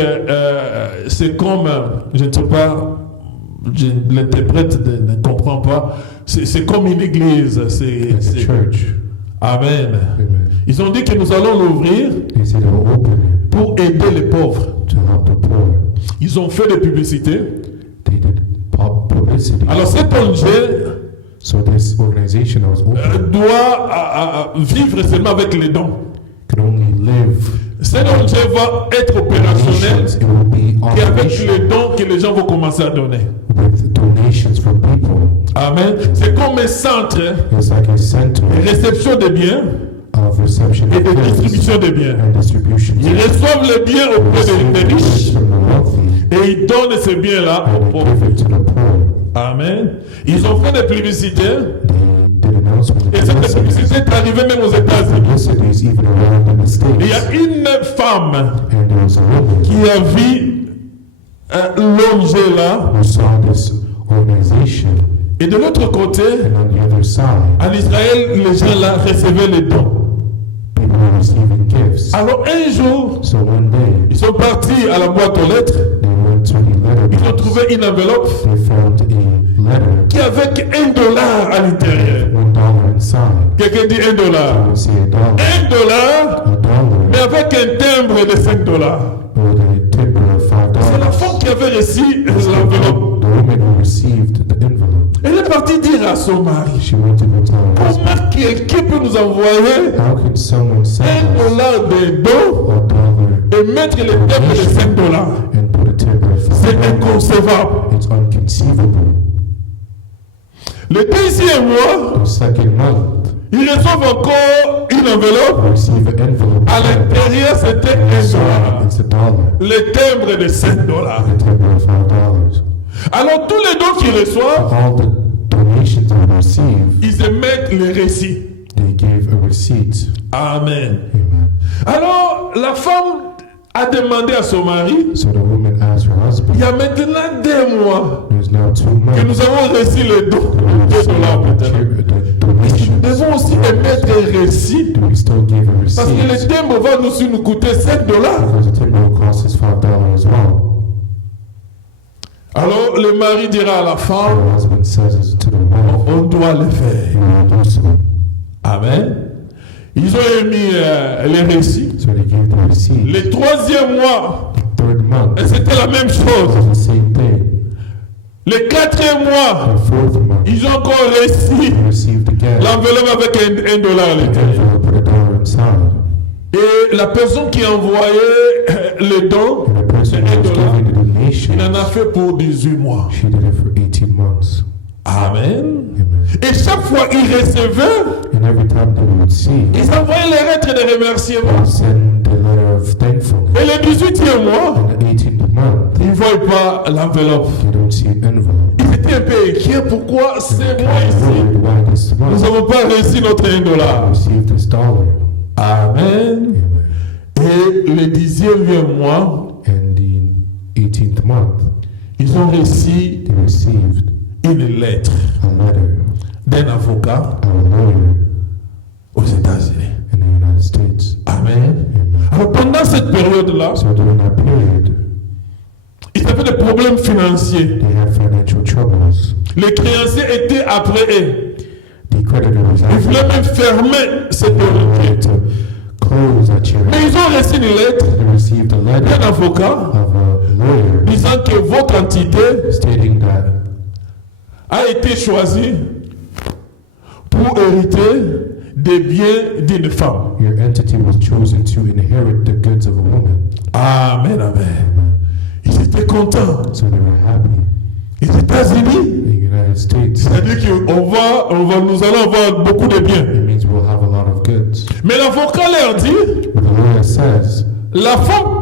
c'est comme, je ne sais pas, l'interprète ne comprend pas, c'est comme une église. as a church. Amen. Amen. Ils ont dit que nous allons l'ouvrir They said they'll open it pour aider les pauvres. to help the poor. Ils ont fait des publicités. They did publicity. Alors, cette ONG So this organization that was open doit vivre seulement avec les dons. could only live Cette ONG va être opérationnelle donations. It will be et avec les operational dons que les gens vont commencer à donner. with donations from people. Amen. C'est comme un centre It's like a center de réception des biens of reception et of de goods distribution des biens. and distribution. Ils reçoivent les biens auprès des riches From the wealthy et ils donnent ces biens-là aux and they pauvres. give it to the poor. Amen. Ils ont fait des publicités They did announcements. et cette publicité est arrivée même aux États-Unis. Publicities even around in the Il y States. a une femme And there was a woman qui a vu l'ONG là who saw this organization, et de l'autre côté, and on the other side, en Israël, les gens là recevaient les dons. people were receiving gifts. Alors un jour, So one day, ils sont partis à la boîte aux lettres, they went to the ils ont letterbox. trouvé une enveloppe They found a letter, qui avait $1 à l'intérieur. $1 inside. Quelqu'un dit $1. I would say $1, $1, mais $1 avec un timbre de $5. with a timber of C'est la $5. femme qui avait reçu The l'enveloppe. woman who received the envelope, Elle est partie dire à son mari, she went to go tell her husband, comment quelqu'un peut nous envoyer how can someone send us $1 de dons $1 et mettre le timbre de $5? and put a timber of C'est $5? inconcevable. It's inconceivable. Le deuxième mois, The second month, ils reçoivent encore une enveloppe. we receive an envelope. À l'intérieur, c'était $1. It's $1. Le timbre de $5. A timber of $5. Alors, tous les dons qu'ils reçoivent, All the donations they receive, ils émettent les récits. they gave a receipt. Amen. Amen. Alors, la femme a demandé à son mari, So the woman asked her il husband, y a maintenant 2 mois there's now 2 que nous months avons reçu les dons. we $2 received peut-être. the donations. Nous devons aussi émettre les récits. Do we still give a Parce que le receipt? timbre va nous coûter $5. Because the timber will cost us $5 as well. Alors, le mari dira à la femme, Her husband says to the wife, on doit le faire. you will do so. Amen. Ils ont émis les récits. So they gave the receipt. Le 3e mois, The third month, et c'était la même it chose. was the same thing. Le 4e mois, The fourth month, ils ont encore reçu they received again l'enveloppe avec $1 à the l'intérieur. envelope with $1 inside. Et la personne qui envoyait les dons, And the person the who was giving the donation, il en a fait pour 18 mois. she did it for 18 months. Amen. Amen. Et chaque fois qu'ils recevaient, And every time they would see, ils envoyaient les lettres de they remerciement. would send the letter of thankfulness. Et le 18e mois, And the 18th month, ils ne voient pas l'enveloppe. they don't see an envelope. Ils étaient un peu inquiets. Pourquoi ces They're mois ici, worried why this nous month n'avons pas reçu notre $1? we received this $1. Amen. Amen. Et le 10e mois, And the 18th month, ils ont reçu they received une lettre a letter, d'un avocat a lawyer aux États-Unis. in the United States. Amen. Amen. Alors pendant cette période-là, So during that period, ils avaient des problèmes financiers. they had financial troubles. Les créanciers étaient après eux. The creditor was Ils after voulaient même fermer cette they ONG. wanted to clothes at charity. Mais ils ont reçu une lettre They received a d'un letter avocat of a lawyer disant que votre entité stating that a été choisie pour hériter des biens d'une femme. your entity was chosen to inherit the goods of a woman. Amen, amen. Ils étaient contents. So they were happy. Les États-Unis, The United States, c'est-à-dire nous allons avoir beaucoup de biens. it means we'll have a lot of goods. Mais l'avocat leur dit, But the lawyer says la femme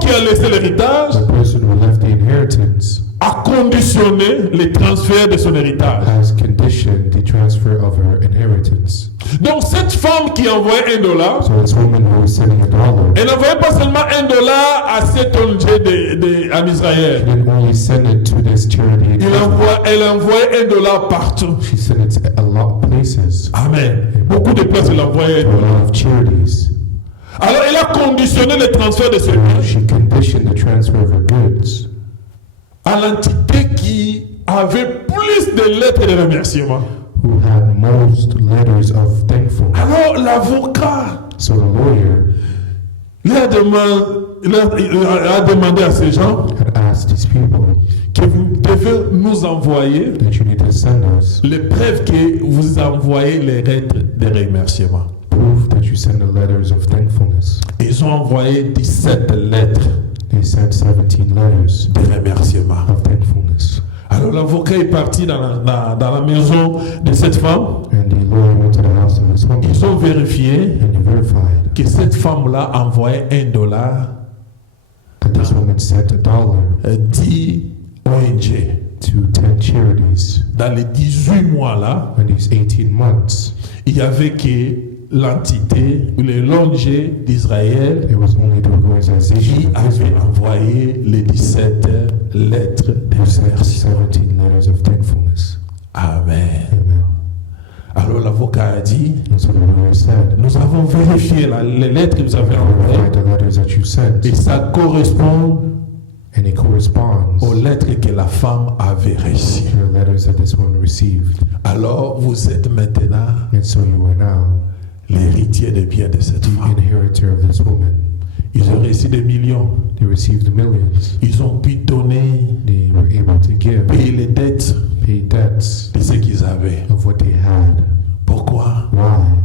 qui a laissé l'héritage the person who left the inheritance a conditionné les transferts de son héritage. has conditioned the transfer of her inheritance. Donc cette femme qui envoyait $1, So this woman who was sending $1, elle n'envoyait pas seulement $1 à cet ONG en she Israël. didn't only send it to this charity in Israel. Elle envoyait $1 partout. She sent it to a lot of places, Amen. Beaucoup de places, elle envoyait to $1. a lot of charities. Alors elle a conditionné le transfert de ce bien She conditioned the transfer of her goods à l'entité qui avait plus de lettres de remerciement. who had most letters of thankfulness. Alors l'avocat So the lawyer a demandé à ces gens had asked these people que vous devez nous envoyer that you need to send us les preuves que vous envoyez les lettres de remerciement. proof that you send the letters of thankfulness. Ils ont envoyé 17 lettres They sent 17 letters de remerciement. of thankfulness. Alors l'avocat est parti dans la maison de cette femme. And the lawyer went to the house of this woman Ils ont vérifié and he verified que cette femme-là envoyait $1 that this woman sent $1 10 ONG. to 10 charities. Dans les 18 mois-là, In these 18 months, il y avait que l'entité ou l'ONG d'Israël it was only the organization qui of avait Israel envoyé les 17 lettres de who sent remerciement. 17 letters of thankfulness. Amen. Amen. Alors l'avocat a dit, And so the lawyer said, nous avons vérifié les lettres que vous avez verify envoyées the letters that you sent, et ça correspond and it corresponds aux lettres que la femme avait reçues. to the letters that this one received. Alors vous êtes maintenant And so you are now l'héritier des biens de cette the femme. inheritor of this woman. Ils ont reçu des millions. They received millions. Ils ont pu donner, They were able to give, payer les dettes pay debts de ce qu'ils avaient. of what they had. Pourquoi? Why?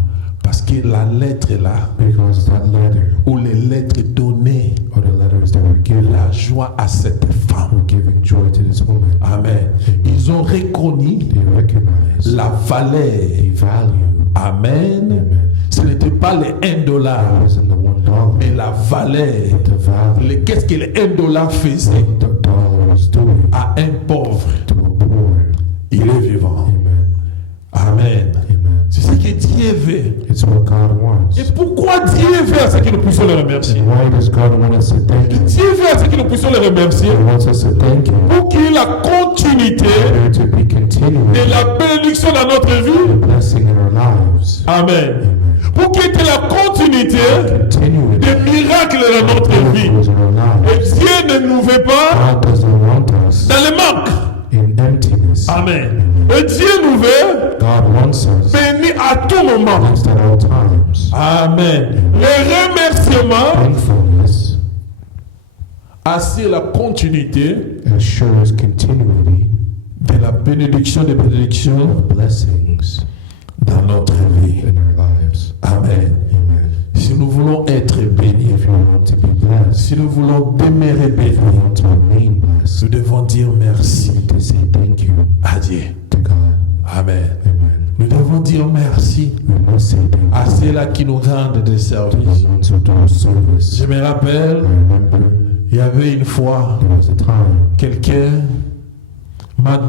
Parce que la lettre là, Because that letter, ou les lettres données, or the letters that were given, la joie à cette femme. were giving joy to this woman. Amen. Ils ont reconnu They recognized la valeur. the value. Amen. Amen. Ce n'était pas les $1, That wasn't the $1, mais la valeur. but the value Qu'est-ce que les $1 faisait the dollar was doing à un pauvre? to a poor. Il est vivant. Amen. Amen. Amen. C'est ce que Dieu veut. It's what God wants. Et pourquoi Dieu veut à ce que nous puissions le remercier? And why does God want us to thank Him? Dieu veut à ce que nous puissions le remercier He wants us to thank Him pour qu'il y ait la continuité in order to be continuing de la bénédiction dans notre the vie. blessing in our lives. Amen. Amen. Pour qu'il y ait la continuité Continuing des miracles dans notre vie. miracles in our lives. Et Dieu ne nous veut pas God doesn't want us dans le manque. in emptiness. Amen. Et Dieu nous veut God wants us bénis à tout moment. blessed at all times. Amen. Le remerciement Thankfulness assure la continuité assures continuity de la bénédiction des bénédictions of blessings dans notre vie. in our lives. Amen. Amen. Si nous voulons être bénis, If you want to be blessed, si nous voulons demeurer if bénis, you want to remain blessed, nous devons dire merci you need to say thank you à Dieu. to God. Amen. Amen. Nous devons dire merci We must say thank à you ceux-là qui nous rendent des to services. the ones who do service. Je me I rappelle, remember il y avait une fois, there was a time quelqu'un m'a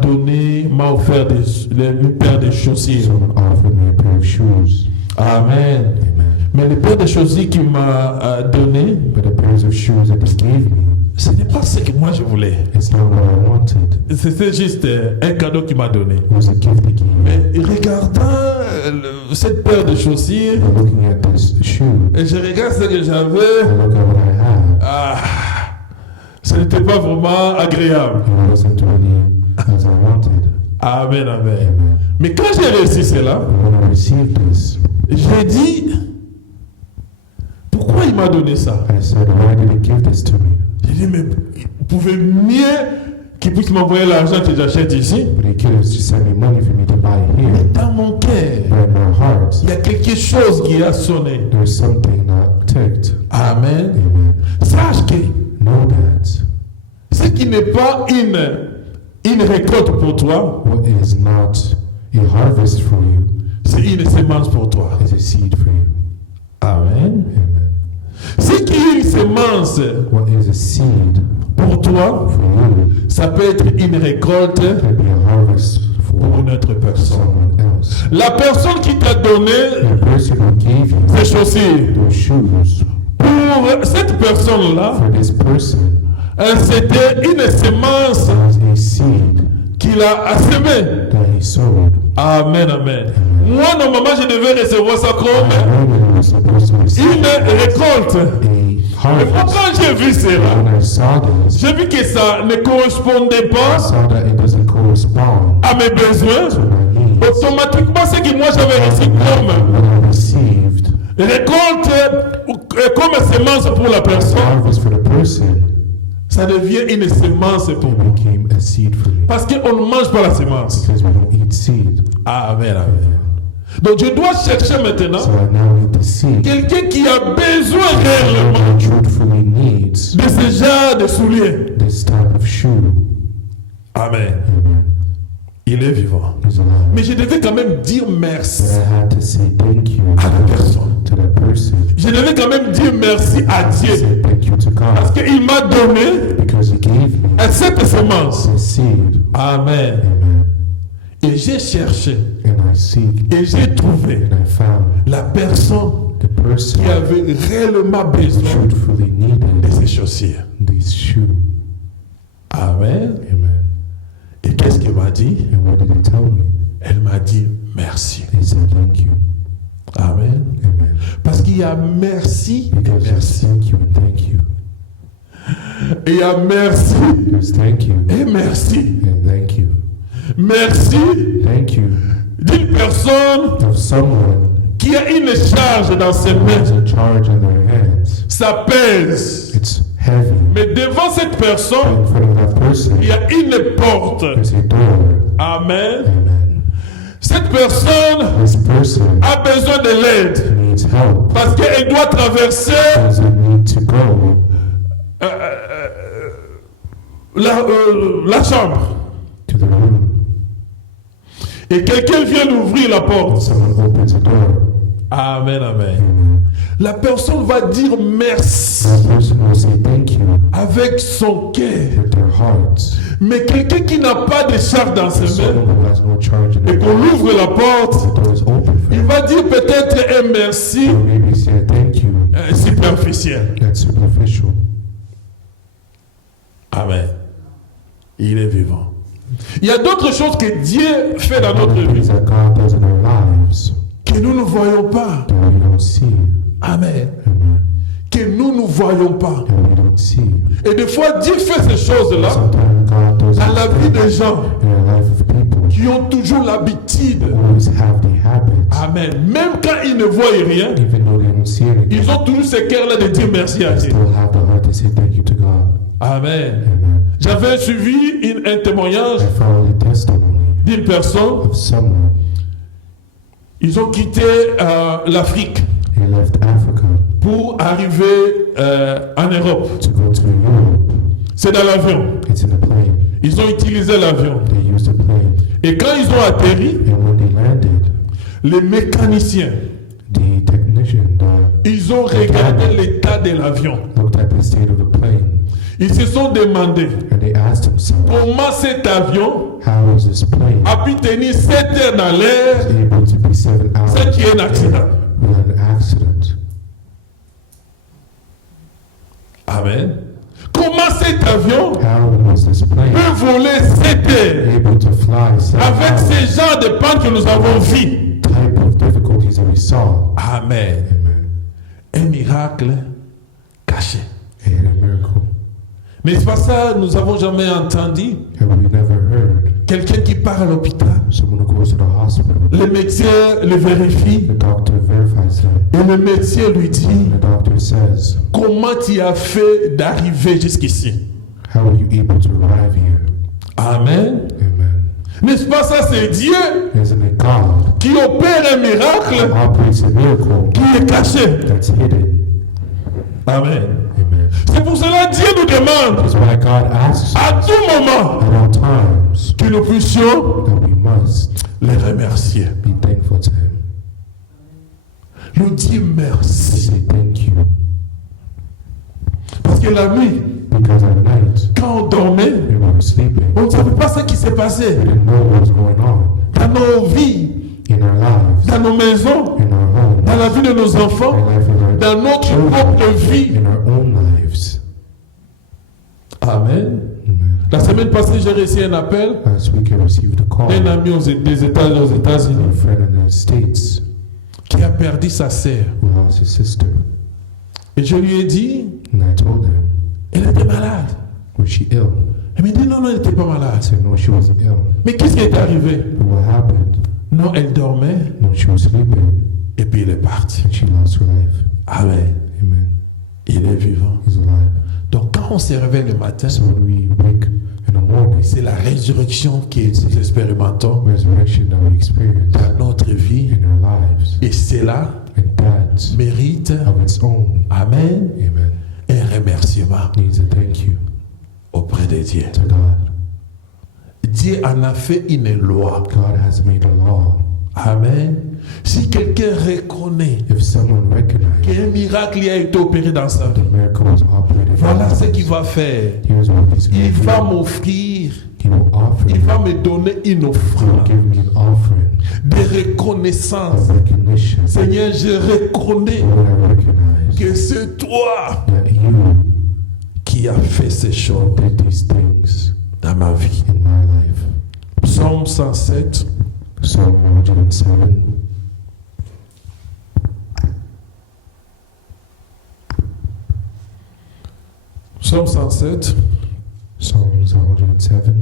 offert une paire de chaussures. someone offered me a pair of shoes. Amen. Amen. Mais les paires de chaussures qu'il m'a donné, But the pairs of shoes that they gave me, ce n'est pas ce que moi je voulais. it's not what I wanted. C'était juste un cadeau qu'il m'a donné. It was a gift he gave me. Mais regardant cette paire de chaussures, And looking at this shoe, et je regarde ce que I j'avais, look at what I had. ce n'était pas vraiment agréable. It wasn't really as I wanted. Amen, amen. Amen. Mais quand j'ai reçu cela, But when I received this, j'ai dit, Pourquoi il m'a donné ça? I said, why did he give this to me? J'ai dit, mais vous pouvez mieux qu'il puisse m'envoyer l'argent que j'achète ici. But he could have just sent me money for me to buy Mais here. dans mon cœur, But in my heart, il y a quelque chose qui a sonné. there's something that ticked. Amen. Amen. Sache que Know that ce qui n'est pas une récolte pour toi, what is not a harvest for you c'est une semence pour toi. is a seed for you. Amen. Amen. Ce qui est une semence What is a seed pour toi, for you ça peut être une récolte can be a harvest pour for une autre personne. someone else. La personne qui t'a donné The person who gave you ces chaussures, those shoes, pour cette personne-là, for this person, c'était une semence was a seed qu'il a semée. that he sowed. Amen, amen. Moi, normalement, je devais recevoir ça I comme know that he was supposed to receive une récolte. a Mais moi, harvest. quand j'ai vu cela, When I saw this, j'ai vu que ça ne correspondait I pas saw that it doesn't correspond à mes besoins. to my needs. Automatiquement, ce que moi j'avais reçu comme What I received, récolte, comme semence pour la personne, harvest for the person, ça devient une semence pour it moi. became a seed for me. Parce qu'on ne mange pas la semence. Because we don't eat seed. Amen, amen. Donc je dois chercher maintenant So I now need to seed. quelqu'un qui a besoin réellement Someone truthfully needs de ce genre de souliers. this type of shoe. Amen. Amen. Il est vivant. He's alive. Mais je devais quand même dire merci But I had to say thank you à la personne. to that person. Je devais quand même dire merci à Dieu. Say thank you to Parce God qu'il m'a donné because He gave me cette semence. a seed. Amen. Amen. Et j'ai cherché And I seek et j'ai trouvé and I found la personne the person qui avait réellement besoin truthfully de needed ces chaussures. these shoes. Amen. Amen. Et qu'est-ce qu'elle m'a dit? And what did He tell me? Elle m'a dit merci. He said thank you. Amen. Amen. Parce qu'il y a merci et Because merci. thank you and thank you. Et il y a merci There's thank you et merci. and thank you. Merci Thank you d'une personne of someone qui a une charge dans ses who has mains. a charge in their hands. Ça pèse. It's heavy. Mais devant cette personne, In front of that person, il y a une porte. there's a door. Amen. Amen. Cette personne This person a besoin de l'aide needs help parce qu'elle doit traverser because they need to go la chambre. to the room. Et quelqu'un vient d'ouvrir la And porte. someone opens the door. Amen, amen. Amen. La personne va dire merci That person will say thank you avec son cœur. with their hearts. Mais quelqu'un qui n'a pas de charge dans ses mains Someone who has no charge in et their qu'on hands, ouvre la porte, the door is open for il them. va dire peut-être un merci Or maybe say a thank you superficiel. that's superficial. Amen. Il est vivant. Il y a d'autres choses que Dieu fait dans notre Other vie things that God does in our lives que nous ne voyons pas. that we don't see. Amen. Amen. Que nous ne voyons pas. That we don't see. Et des fois, Dieu fait ces choses-là Sometimes God does dans la vie des gens in the life of people qui ont toujours l'habitude. who always have the habit, Amen. Même quand ils ne voient rien, even though they don't see anything, ils ont toujours ce cœur-là de dire merci à they Dieu. still have the heart to say thank you to God. Amen. Amen. J'avais suivi un témoignage I found a testimony d'une personne. of someone. Ils ont quitté l'Afrique He left Africa pour arriver en Europe. to go to Europe. C'est dans l'avion. It's in a plane. Ils ont utilisé l'avion. They used a plane. Et quand ils ont atterri, And when they landed, les mécaniciens, the technician ils ont regardé l'état de l'avion. looked at the state of the plane Ils se sont demandé and they asked themselves, comment cet avion how is this plane a pu tenir 7 heures dans l'air able to be 7 hours sans qu'il y ait un accident. without an accident? Amen. Comment cet avion How was this plane peut voler 7 heures able to fly 7 avec hours? ces genres de pannes que nous avons vus? Type of difficulties that we saw. Amen. Amen. Un miracle caché. And a miracle. N'est-ce pas ça, nous n'avons jamais entendu Have we never heard quelqu'un qui part à l'hôpital, someone who goes to the hospital, le médecin le vérifie the doctor verifies them, et le médecin lui dit, and the doctor says, comment tu as fait d'arriver jusqu'ici? how are you able to arrive here? Amen. Amen. N'est-ce pas ça, c'est Dieu Isn't it God qui opère un miracle who operates a miracle qui est caché. that's hidden? Amen. Amen. C'est pour cela que Dieu nous demande That's why God asks à tout moment at all times que nous puissions that we must les remercier. be thankful to Him. Nous dire To merci. say thank you. Parce que la nuit, Because at night, quand on dormait, when we were sleeping, on ne savait pas ce qui s'est passé we didn't know what was going on dans nos vies, in our lives, dans nos maisons, in our homes, dans la vie de nos enfants, in the life of our dans notre children, propre vie. in our own lives. Amen. Amen. La semaine passée, j'ai reçu un appel Last week I received a call d'un ami aux from États-Unis a friend in the States qui a perdu sa sœur. who lost his sister. Et je lui ai dit, And I told him, elle était malade. was she ill? Elle m'a dit, non, elle n'était pas I malade. said, no, she wasn't ill. Mais qu'est-ce qui est arrivé? But what happened? Non, elle dormait No, she was sleeping et puis elle est partie. and she lost her life. Amen. Amen. Il est vivant. He's alive. Donc quand on se réveille le matin, So when we wake in the morning, c'est la résurrection que nous expérimentons resurrection that we experience dans notre vie. in our lives, Et cela and that mérite, of its own, Amen, amen, un remerciement needs a thank you auprès de Dieu. to God. Dieu en a fait une loi. God has made a law. Amen. Si quelqu'un reconnaît If someone recognizes qu'un miracle a été opéré dans sa vie, the miracle was operated in voilà our ce lives, qu'il va faire. here's what he's going Il to va do. m'offrir, He will offer il me, va me donner une he will offrande give me an offering de reconnaissance. of recognition. Seigneur, je reconnais Lord, I recognize que c'est toi that you qui as fait ces choses did these things dans ma vie. in my life. Psaume 107, Psalm 107. Psaume 107. Psalms 107.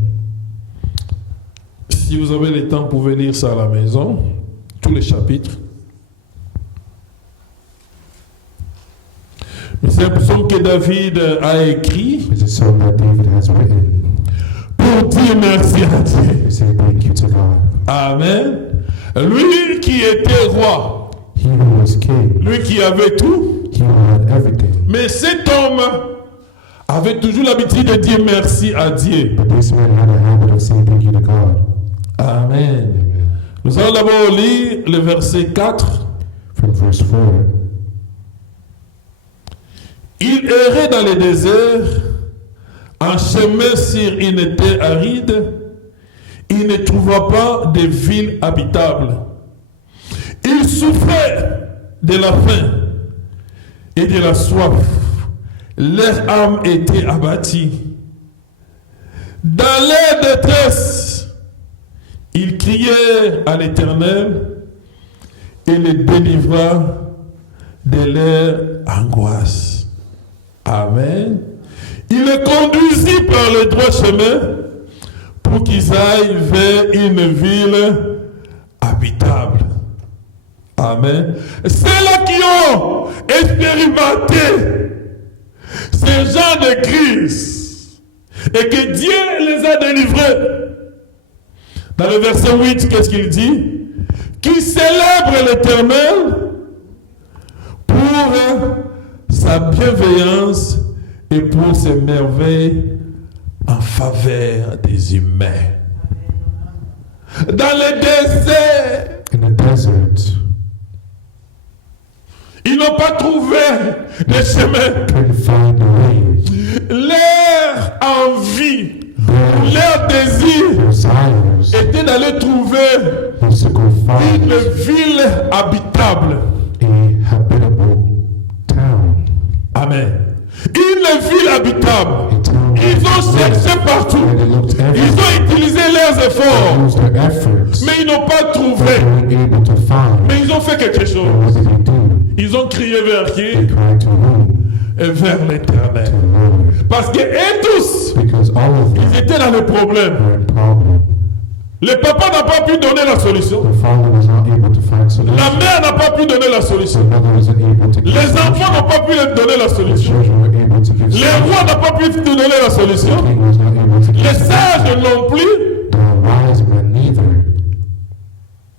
Si vous avez le temps, vous pouvez lire ça à la maison, tous les chapitres. Mais c'est un psaume que David a écrit It's a psalm that David has written pour dire merci à Dieu. to say thank you to God. Amen. Lui qui était roi, He who was king, lui qui avait tout, he who had everything. mais cet homme avait toujours l'habitude de dire merci à Dieu. But this man had a habit of saying thank you to God. Amen. Amen. Nous allons d'abord lire le verset 4. From verse 4. Il errait dans le désert, en chemin sur une terre aride. Il ne trouva pas de ville habitable. Il souffrait de la faim et de la soif. Leur âme était abattie. Dans leur détresse, ils crièrent à l'Éternel et les délivra de leur angoisse. Amen. Il les conduisit par le droit chemin pour qu'ils aillent vers une ville habitable. Amen. Ceux-là qui ont expérimenté ce genre de crise et que Dieu les a délivrés. Dans le verset 8, qu'est-ce qu'il dit? Qui célèbre l'Éternel pour sa bienveillance et pour ses merveilles en faveur des humains. Dans le désert, In the desert, ils n'ont pas trouvé de chemin. couldn't find a way. Leur envie, Their leur désir desires était d'aller trouver was to go find une ville habitable. a habitable town. Amen. Une ville habitable. A town Ils ont cherché partout. and they looked Ils everywhere. ont utilisé leurs efforts. Used their efforts, Mais ils n'ont pas but trouvé. they weren't able to find. Mais ils ont fait quelque And chose. what did they do? Ils ont crié vers They qui? cried to whom? Et vers To l'Éternel. the Lord. Parce que eux tous, Because all of them ils étaient dans le problème. were in problem. Le papa n'a pas pu donner la solution. The father was not able to find solution. La mère n'a pas pu donner la The solution. mother wasn't able to give Les solution. enfants n'ont pas pu donner la The solution. children were able to give Les solution. rois n'ont pas pu donner la The solution. king was not able to give Les solution. sages non plus. The wise men neither.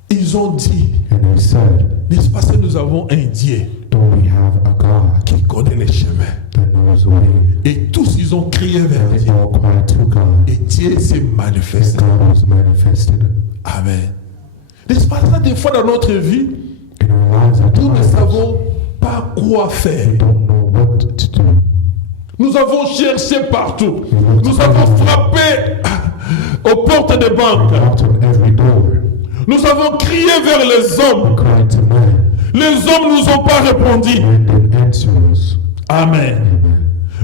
Ils ont dit, And they said, n'est-ce pas que nous avons un Dieu don't we have a God qui connaît les chemins? that knows the way? Et tous, ils ont crié vers And they Dieu. all cried to God. Et Dieu s'est And manifesté. God was manifested. Amen. N'est-ce pas ça, des fois dans notre vie, In our lives at nous ne times, savons pas quoi faire. we don't know what to do. Nous avons cherché partout. Nous avons frappé aux portes des We banques. knocked on every door. Nous avons crié vers les We hommes. cried to men. Les hommes ne nous ont pas répondu. Men didn't answer us. Amen. Amen.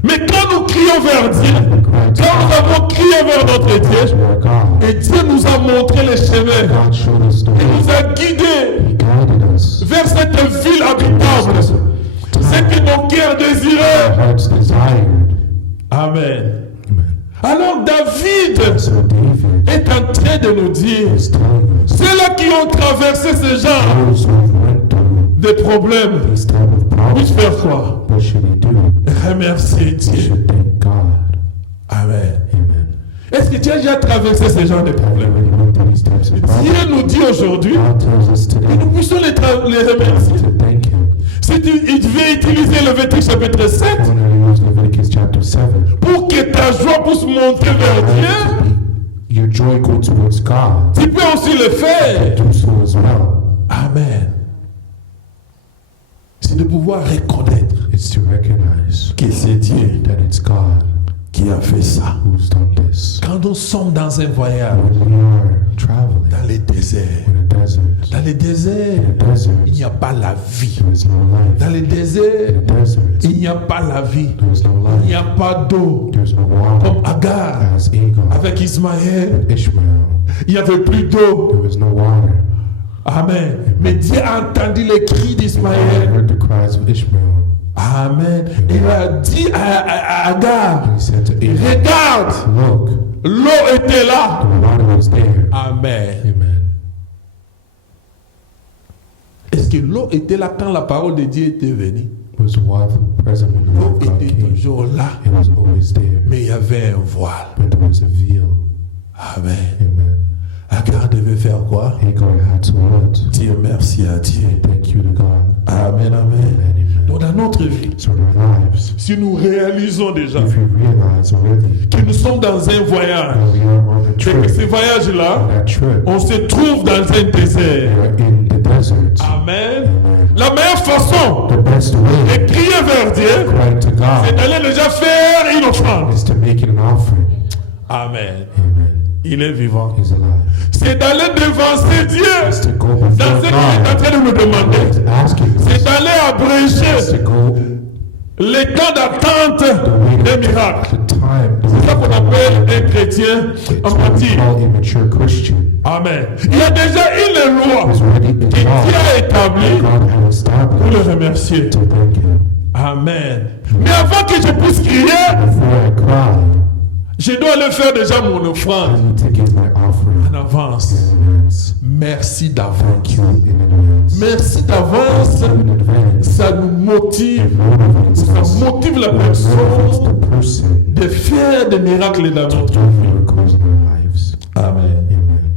Mais quand nous crions vers Dieu, We cried to quand nous avons crié vers notre Dieu, our God. et Dieu nous a montré les chemins, God showed us the il way. nous a guidés He guided us. vers cette ville habitable, ce que nos cœurs Our désiraient. hearts desired. Amen. Amen. Alors David So David est en train de nous dire, is telling us, ceux-là qui ont traversé ce genre those who went through de problèmes, these type of puissent problems, faire quoi? what should he do? Remercier We Dieu. should thank God. Amen. Amen. Est-ce que tu as déjà traversé ce genre de Have you problèmes? already went through these types of problems? Dieu nous dit aujourd'hui God tells us que today nous puissions les remercier. to thank Him. Si tu veux utiliser le Levitique chapitre 7 I want to use Leviticus chapter 7. pour que ta joie puisse monter vers Dieu, Your joy go towards God. tu peux aussi le faire. Do so as well. Amen. C'est de pouvoir reconnaître It's to recognize que c'est Dieu that it's God qui a fait ça. who's done this. Quand nous sommes dans un voyage, When we are traveling dans les déserts, in a desert, dans les déserts, in a desert, il n'y a pas la vie. there is no life. Dans les In déserts, a desert, il n'y a pas la vie. there is no Il n'y life. a pas d'eau. There's no water. Comme Agar As Agar avec Ismaël, and Ishmael, il n'y avait plus d'eau. there was no water. Amen. Mais Dieu a entendu les cris God d'Ismaël. heard the cries of Ishmael. Amen. Il a dit à Agar, And he said to Agar, regarde, look, l'eau était là. the water was there. Amen. Amen. Est-ce que l'eau était là quand la parole de Dieu était venue? Was the water present when the L'eau word of God était came? toujours là. It was always there. Mais il y avait un voile. But there was a veil. Amen. Amen. Agar devait faire quoi? Hagar had to what? Dire merci à Dieu. Thank you to God. Amen, amen. Amen. Donc dans notre vie, So in our lives, si nous réalisons déjà if we realize already que nous sommes dans un voyage, that we are on a et trip, que ce voyage-là, on that trip, on se trouve dans un désert. we're in the desert. Amen. Amen. La meilleure façon The best way de crier vers Dieu, crying to c'est God d'aller déjà faire une offrande. is to make it an offering. Amen. Amen. Il est vivant. He's alive. C'est d'aller devancer It's Dieu to go dans before ce qu'il est en God. train de nous demander. He's asking C'est us. d'aller It's to abréger go les temps d'attente des miracles. the time. C'est ça qu'on appelle un chrétien It's en what we pratique. call immature Christian. Amen. Il y a déjà une loi It's already in que Dieu law. a établie God had pour le established remercier. to thank Him. Amen. Mais avant que je puisse crier, Before I cry, je dois aller faire déjà mon I offrande need to give my offering en avance. in advance. Merci d'avance. Thank you in advance. Merci d'avance. In advance. Ça nous motive. It motivates Ça us. motive la It motivates personne the person de faire des miracles dans to notre do vie. miracles in our lives. Amen. Amen.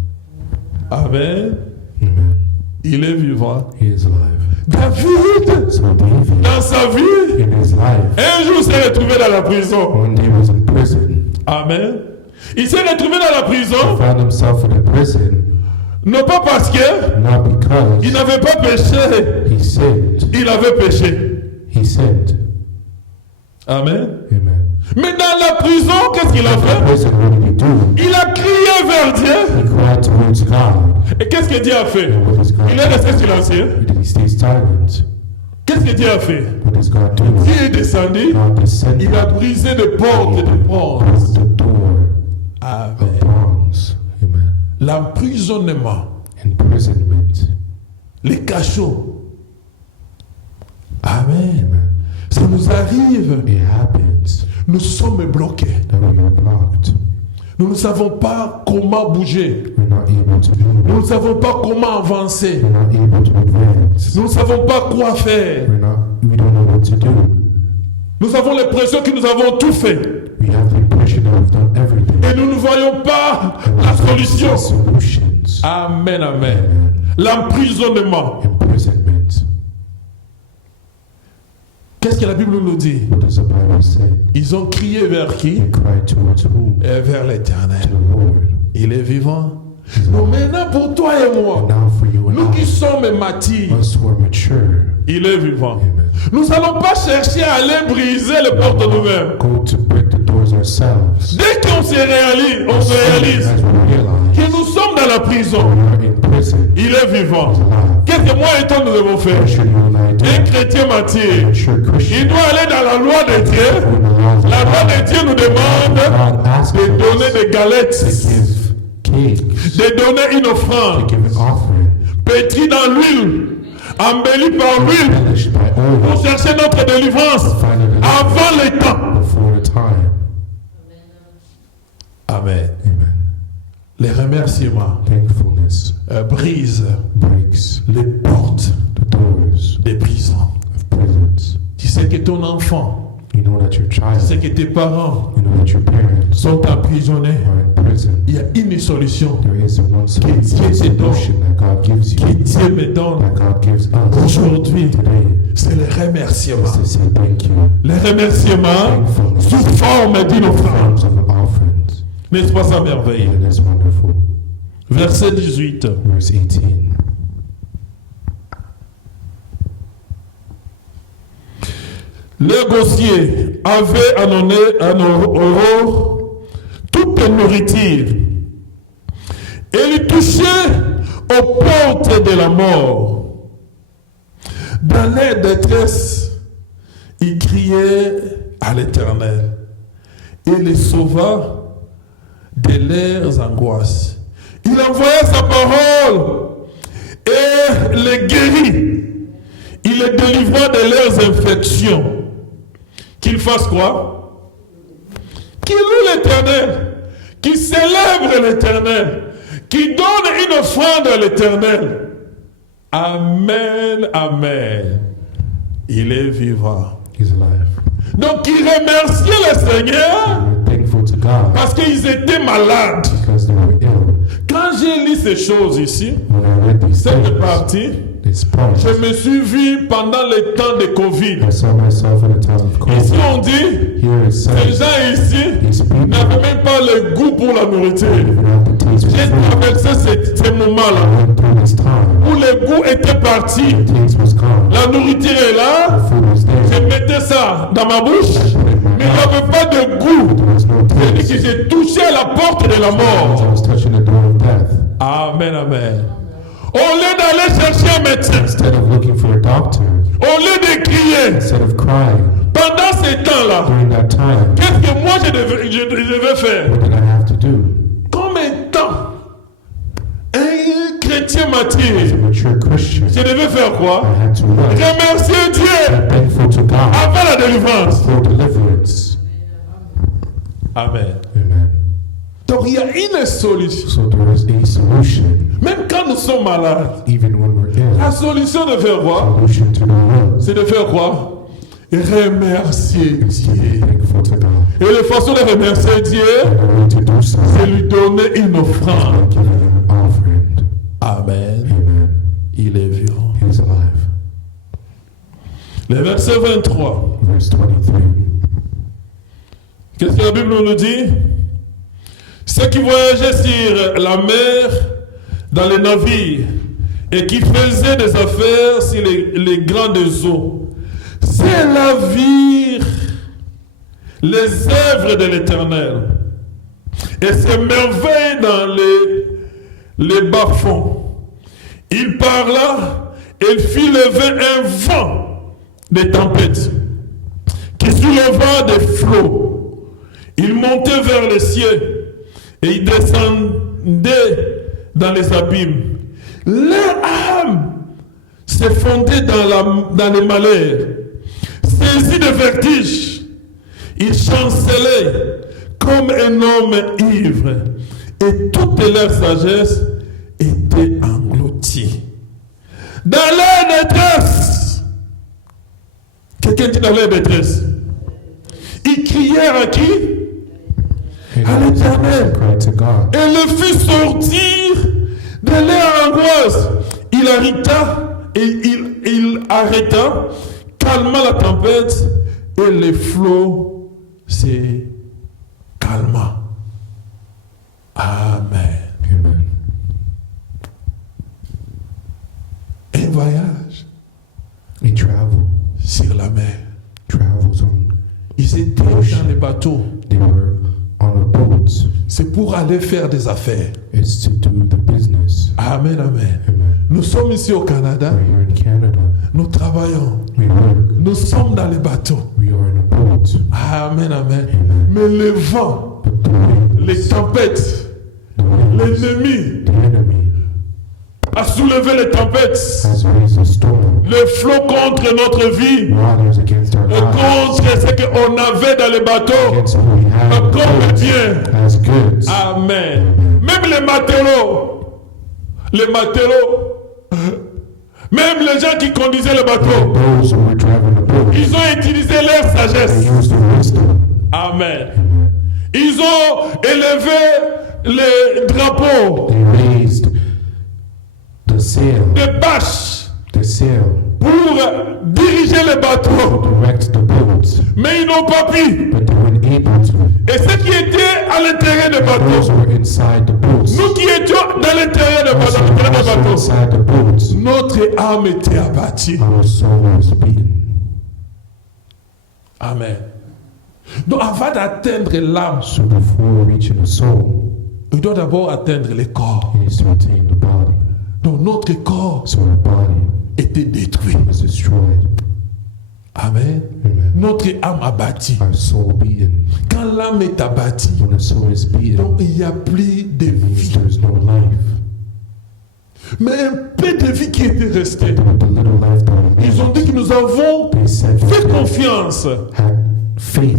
Amen. Amen. Il est vivant. He is alive. David, So David, dans sa vie, in his life, un jour s'est retrouvé dans la prison. one day was in prison. Amen. Il s'est retrouvé dans la He prison, found himself in a prison, non pas parce que not because il n'avait pas péché, he sinned. il avait péché. He sinned. Amen. Amen. Mais dans la prison, qu'est-ce qu'il a In fait? prison, what did he do? Il a crié vers Dieu. He cried towards God. Et qu'est-ce que Dieu a fait? And what does God Il est resté silencieux. Did he stay silent? Qu'est-ce que Dieu a fait? What does God do? Dieu est descendu. God descended Il a brisé des portes de bronze. broke the door Amen. of bronze. Amen. L'emprisonnement, Imprisonment. les cachots. Amen. Amen. Ça nous arrive. It happens Nous sommes bloqués. that we are blocked. Nous ne savons pas comment bouger. We're not able to Nous move. ne savons pas comment avancer. We're not able to advance. Nous ne savons pas quoi faire. We don't know what to do. Nous avons l'impression que nous avons tout fait. We have the impression that we've done everything. Et nous ne voyons pas And we la don't solution. see solutions. Amen, amen. L'emprisonnement. Imprisonment. Qu'est-ce que la Bible nous dit? What does the Bible say? Ils ont crié vers qui? They cried towards whom? Et vers To l'Éternel. the Lord. Il est vivant. He's Donc alive. maintenant pour toi et moi, And now for you and nous qui I, sommes matures, us who are mature, il est vivant. amen. Nous n'allons pas chercher à aller briser les portes nous-mêmes. Go to break the doors ourselves. Dès qu'on se réalise, on se réalise As we realize que nous sommes dans la prison, we are in prison, il est vivant. he's alive. Qu'est-ce que moi et toi nous devons faire? What should you and I do? Un chrétien mature, Mature il Christian. doit aller dans la loi de Dieu. When the law of La loi de Dieu nous demande God asks de donner us des galettes, to give cakes, de donner une to offrande, give an offering, pétrie dans l'huile, embellie par l'huile, embellished by pour oil, chercher notre délivrance find it avant le temps. before the time. Amen. Amen. Les remerciements Thankfulness brisent breaks les portes the doors des prisons. of prisons. Tu sais que ton enfant, You know that your tu sais child, que tes parents you know that your parents sont emprisonnés. are in prison. Il y a une solution There is a one Dieu te solution donne. that God gives que you, Dieu me donne that God gives us aujourd'hui. today, C'est le remerciement. is to say thank you. Les remerciements Thankfulness sous forme d'une in offrande. forms of an offering. N'est-ce pas ça merveilleux? And it's wonderful. Verset 18. Verse 18. Les gossiers avaient en Aurore toute nourriture. Et ils touchaient aux portes de la mort. Dans leur détresse, ils criaient à l'Éternel. Et les sauva de leurs angoisses. Il envoya sa parole et les guérit. Il les délivra de leurs infections. Qu'ils fassent quoi? Qu'ils louent l'Éternel, qu'ils célèbrent l'Éternel, qu'ils donnent une offrande à l'Éternel. Amen, amen. Il est vivant. He's alive. Donc ils remerciaient le Seigneur We're thankful to God parce qu'ils étaient malades. because they were ill. Quand j'ai lu ces choses ici, When I read these cette things, partie, this part, je me suis vu pendant le temps de Covid. I saw myself in a time of Ici COVID. on dit, Here it ces says, gens ici these people n'avaient même pas le goût pour la nourriture. even have the taste for J'ai food. traversé ces I moments-là went through this time. où le goût était parti. The taste was gone. La nourriture est The là, food was je there. mettais ça dans ma bouche, I put it in my mais il n'y mouth. avait pas de goût. There was no Et que taste. j'ai touché à la porte de la As I mort. was touching the door of death. Amen, amen. Au lieu d'aller chercher un médecin, Instead of looking for a doctor, au lieu de crier, instead of crying pendant ces temps-là, during that time, qu'est-ce que moi je devais faire? what did I have to do? Comme étant un chrétien As a mature, mature Christian, je devais faire I quoi? had to what? Remercier Dieu Be thankful to God avant la délivrance. for deliverance. Amen. Amen. Donc il y a une solution. So there is a solution, Même quand nous sommes malades, even when we're la ill. solution de faire quoi? Solution to the will C'est de faire quoi? Remercier is to be Dieu. thankful to God. Et la façon de remercier Dieu, And the way to do so c'est lui donner une is by offrande. giving Him an offering. Amen. Amen. Il est vivant. He is alive. Le verset 23. Verse 23. Qu'est-ce que la Bible nous dit? Ceux qui voyageaient sur la mer, dans les navires, et qui faisaient des affaires sur les grandes eaux, s'élavirent les œuvres de l'Éternel et s'émerveillent dans les bas-fonds. Il parla et il fit lever un vent de tempête qui souleva des flots. Il montait vers les cieux et il descendait dans les abîmes. Leur âme se fondait dans les malheurs. Saisis de vertige, ils chancelaient comme comme un homme ivre, et toute leur sagesse était engloutie. Dans leur détresse, quelqu'un dit dans leur détresse, ils crièrent à qui? À l'Éternel. Et le fit sortir de leur angoisse. Il arrêta, calma la tempête, et les flots se calma. Amen. Amen. Un voyage A travel sur la mer. travels on. Ils étaient dans les bateaux. They were on a boat. C'est pour aller faire des affaires. It's to do the business. Amen, amen. Amen. Nous sommes ici au Canada. We're here in Canada. Nous travaillons. We work. Nous sommes dans les bateaux. We are in a boat. Amen, amen. Amen. Mais le vent, But the winds, les tempêtes, the winds, l'ennemi the enemy a soulevé les tempêtes, has raised a storm. le flot contre notre vie, Waters against our et lives. contre ce qu'on avait dans les bateaux, Against what we have in the comme boat bien. as goods. Amen. Même les matelots, même les gens qui conduisaient le bateau, Those who were driving the boat, ils ont utilisé leur they sagesse. used their wisdom. Amen. Ils ont élevé les drapeaux They raised the sail, de bâches pour diriger le bateau, direct the boats, mais ils n'ont pas pu. but they weren't able to. Et ceux qui étaient à l'intérieur du Those bateau, who were inside the boats, nous qui étions dans l'intérieur du also bateau, inside the boats, notre âme était abattue. our soul was beaten. Amen. Donc avant d'atteindre l'âme, So before reaching the soul, il doit d'abord atteindre le corps. it needs to attain the body. Donc notre corps So our body était détruit. was destroyed. Amen. Amen. Notre âme abattue. Our soul beaten. Quand l'âme est abattue, When the soul is beaten, donc il n'y a plus de it means vie. there is no life. Mais un peu de vie qui était resté. But the little life that Ils ont dit que nous avons they said fait that confiance they had faith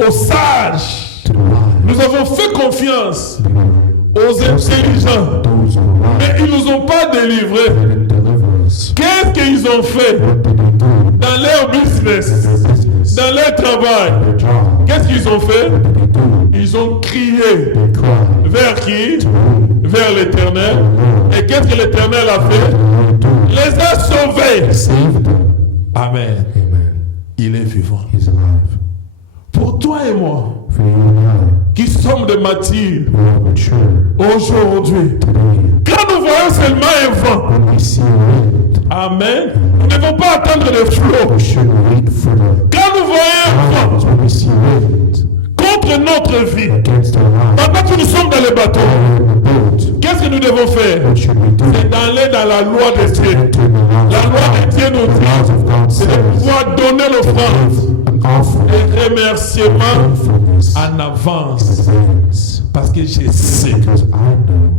aux sages. to the wise. Nous avons fait confiance They were aux intelligents. those who were wise. Mais ils ne nous ont pas délivrés. They didn't deliver us. Qu'est-ce qu'ils ont fait What did they do dans leur in business, their business, dans leur travail? their job? Qu'est-ce qu'ils ont fait? What did they do? Ils ont crié They cried vers qui? to whom? Vers l'Éternel. Et qu'est-ce que l'Éternel a What fait? did the Lord do? Les a sauvés. Save them. Amen. Amen. Il est vivant. He's alive. Pour toi et moi, For you and I, qui sommes de matures who are mature aujourd'hui, today, quand nous voyons seulement un vent, when we see wind, Amen, nous ne devons pas attendre le flot. we shouldn't wait for the Quand nous voyons un clouds. vent When we see wind contre notre vie, against our lives, pendant que nous sommes dans le bateau, while we're in the boat, qu'est-ce que nous devons faire? what should we do? C'est d'aller dans la loi de Dieu. Enter the laws La of loi de God. Dieu nous The dit, laws of God c'est de says pouvoir donner l'offrande give an offering, et remerciement thankfulness en in avance, advance, parce que je sais because I know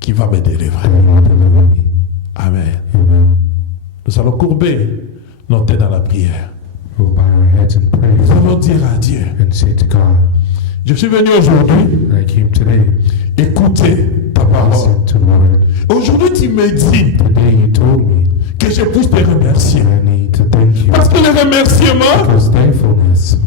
qu'il va me délivrer. that He will deliver me. Amen. Amen. Nous allons courber nos têtes dans la prière. We'll bow our heads in Nous prayer allons dire à Dieu, and say to God, je suis venu aujourd'hui I came today écouter ta to parole. listen to the word. Aujourd'hui, tu me dis Today you told me que je puisse te remercier. I need to thank you Parce que le remerciement because thankfulness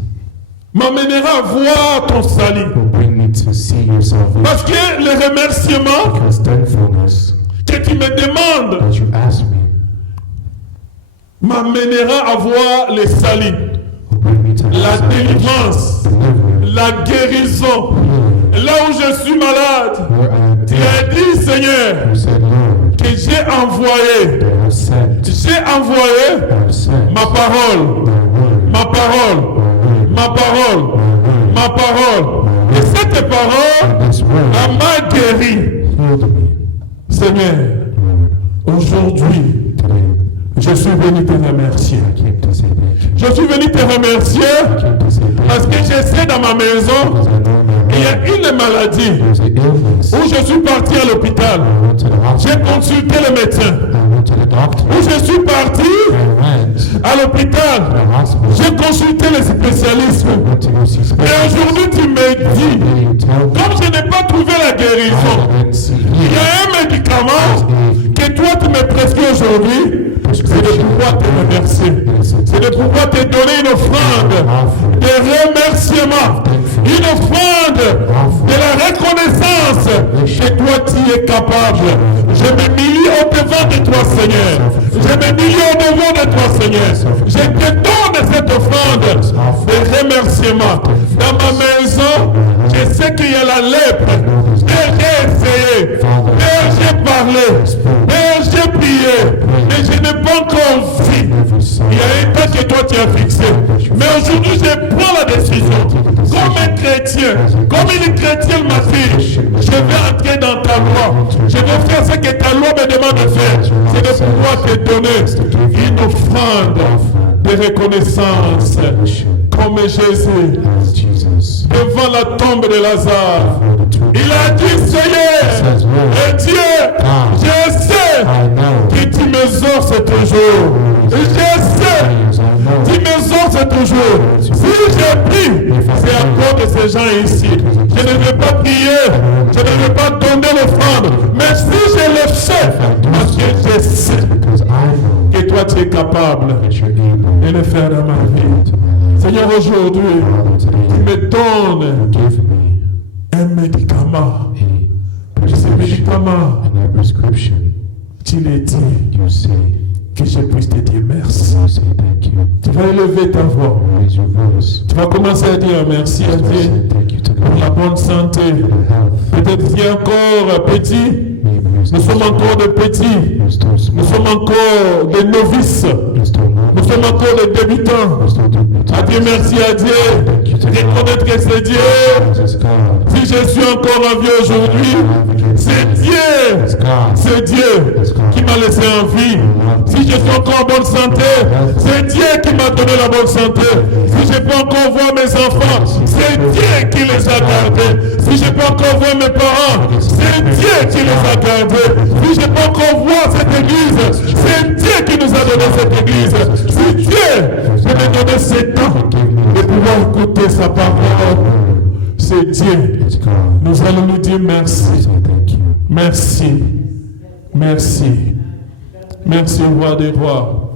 m'amènera à voir ton salut. will bring me to see your salvation. Parce que le remerciement Because thankfulness que tu me demandes that you ask me m'amènera à voir le salut, will bring me to la salvation, délivrance, deliverance, la guérison. healing. Là où je suis malade, Where I am tu as dit, Seigneur, you said, Lord, que j'ai envoyé, I have sent, ma parole, my word, ma parole, ma parole, ma parole. Et cette parole and this word m'a guéri. healed me, Seigneur, Lord. aujourd'hui, Today, je suis venu te remercier. I came to say thank you. Je suis venu te remercier I came to say parce thank que you je sais dans ma maison, because I know il y my a une maladie there's an illness. où je suis parti à l'hôpital. I went to the J'ai hospital. consulté le médecin. I went to the doctor. Où je suis parti, I went à l'hôpital, j'ai consulté les spécialistes. Et aujourd'hui, tu me dis, comme je n'ai pas trouvé la guérison, il y a un médicament que toi tu me prescris aujourd'hui. C'est de pouvoir te remercier. C'est de pouvoir te donner une offrande de remerciement. Une offrande de la reconnaissance que toi tu es capable. Je me milie au devant de toi, Seigneur. Je me milie au devant de toi, Seigneur. Je te donne cette offrande de remerciement. Dans ma maison, je sais qu'il y a la lèpre. J'ai essayé. J'ai parlé. J'ai prié. Mais je n'ai pas encore vu. Il y a un temps que toi tu as fixé. Mais aujourd'hui, je prends la décision. Comme un chrétien, comme une chrétienne m'a dit, je vais entrer dans ta loi. Je vais faire ce que ta loi me demande de faire. C'est de pouvoir te donner une offrande de reconnaissance. Comme Jésus, devant la tombe de Lazare, il a dit, Seigneur, et Dieu, je sais que tu m'exauces toujours. Je sais, tu m'exauces toujours. Si j'ai pris, c'est à cause de ces gens ici. Je ne vais pas prier, je ne vais pas donner l'offrande. Mais si je le fais, parce que je sais que toi tu es capable de le faire dans ma vie. Seigneur, aujourd'hui, tu me donnes un médicament. Et ce médicament, tu l'as dit, que je puisse te dire merci. Tu vas élever ta voix. Tu vas commencer à dire merci à Dieu pour la bonne santé. Peut-être tu es encore petit. Nous sommes encore des petits. Nous sommes encore des novices. Nous sommes encore des débutants. À dire merci à Dieu. Reconnaître que c'est Dieu. Si je suis encore en vie aujourd'hui, c'est Dieu. C'est Dieu qui m'a laissé en vie. Si je suis encore en bonne santé, c'est Dieu qui m'a donné la bonne santé. Si je peux encore voir mes enfants, c'est Dieu qui les a gardés. Si je peux encore voir mes parents, c'est Dieu qui les a gardés. Si je peux encore voir cette église, c'est Dieu qui nous a donné cette église. C'est Dieu qui nous a donné ce temps de pouvoir écouter sa parole. C'est Dieu. Nous allons nous dire merci. Merci. Merci. Merci, roi des rois.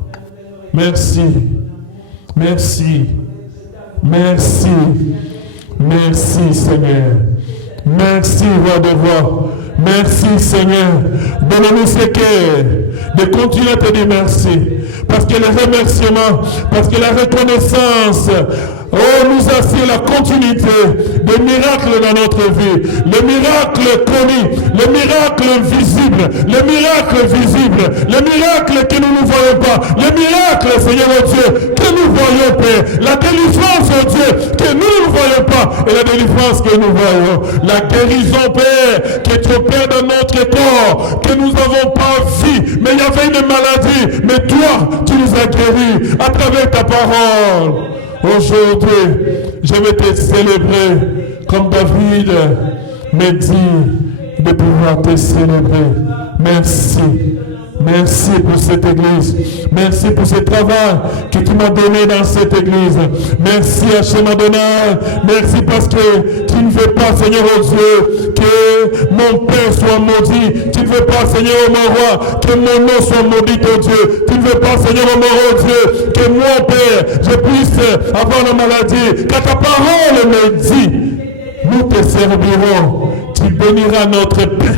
Merci. Merci. Merci. Merci, Seigneur. Merci, roi des rois. Merci, Seigneur. Donne-nous ce cœur de continuer à te dire merci. Parce que le remerciement, parce que la reconnaissance, nous assure la continuité des miracles dans notre vie. Le miracle connu, le miracle visible, le miracle visible, le miracle que nous ne voyons pas, le miracle, Seigneur Dieu, que nous voyons, Père. La délivrance, oh Dieu, que nous ne voyons pas, et la délivrance que nous voyons. La guérison, Père, que tu opères dans notre corps, que nous n'avons pas vu, mais il y avait une maladie, mais toi, tu nous as guéris à travers ta parole. Aujourd'hui, je vais te célébrer comme David me dit de pouvoir te célébrer. Merci. Merci pour cette église. Merci pour ce travail que tu m'as donné dans cette église. Merci Hachem Adonai. Merci parce que tu ne veux pas, Seigneur oh Dieu, que mon Père soit maudit. Tu ne veux pas, Seigneur mon roi, que mon nom soit maudit, oh Dieu. Tu ne veux pas, Seigneur mon Dieu, que mon Père, je puisse avoir la maladie. Car ta parole me dit, nous te servirons. Tu béniras notre paix.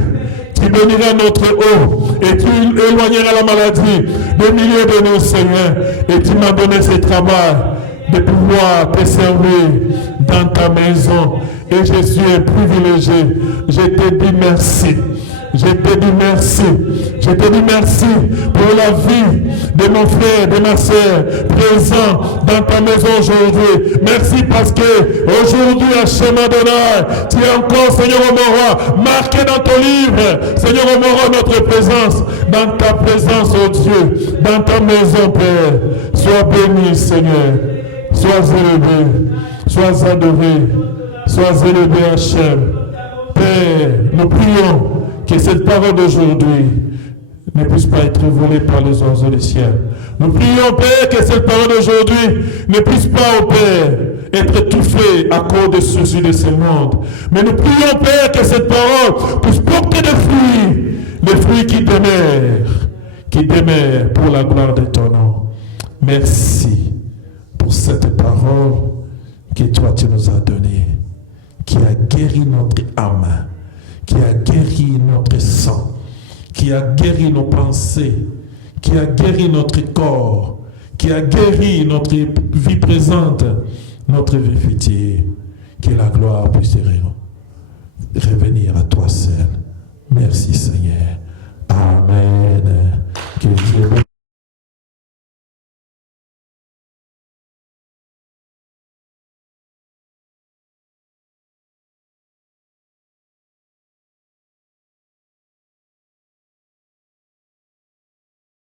Tu béniras notre eau et tu éloigneras la maladie du milieu de nous, Seigneur. Et tu m'as donné ce travail de pouvoir te servir dans ta maison. Et je suis un privilégié. Je te dis merci. Je te dis merci. Je te dis merci pour la vie de mon frère, de ma soeur, présent dans ta maison aujourd'hui. Merci parce que aujourd'hui, Hachem Adonai, tu es encore, Seigneur mon roi, marqué dans ton livre, Seigneur mon roi, notre présence, dans ta présence, oh Dieu, dans ta maison, Père. Sois béni, Seigneur. Sois élevé, sois adoré, sois élevé, Hachem. Père, nous prions que cette parole d'aujourd'hui ne puisse pas être volée par les oiseaux du ciel. Nous prions, Père, que cette parole d'aujourd'hui ne puisse pas, au Père, être étouffée à cause des soucis de ce monde. Mais nous prions, Père, que cette parole puisse porter des fruits qui demeurent pour la gloire de ton nom. Merci pour cette parole que toi tu nous as donnée, qui a guéri notre âme, qui a guéri notre sang, qui a guéri nos pensées, qui a guéri notre corps, qui a guéri notre vie présente, notre vie future. Que la gloire puisse revenir à toi seul.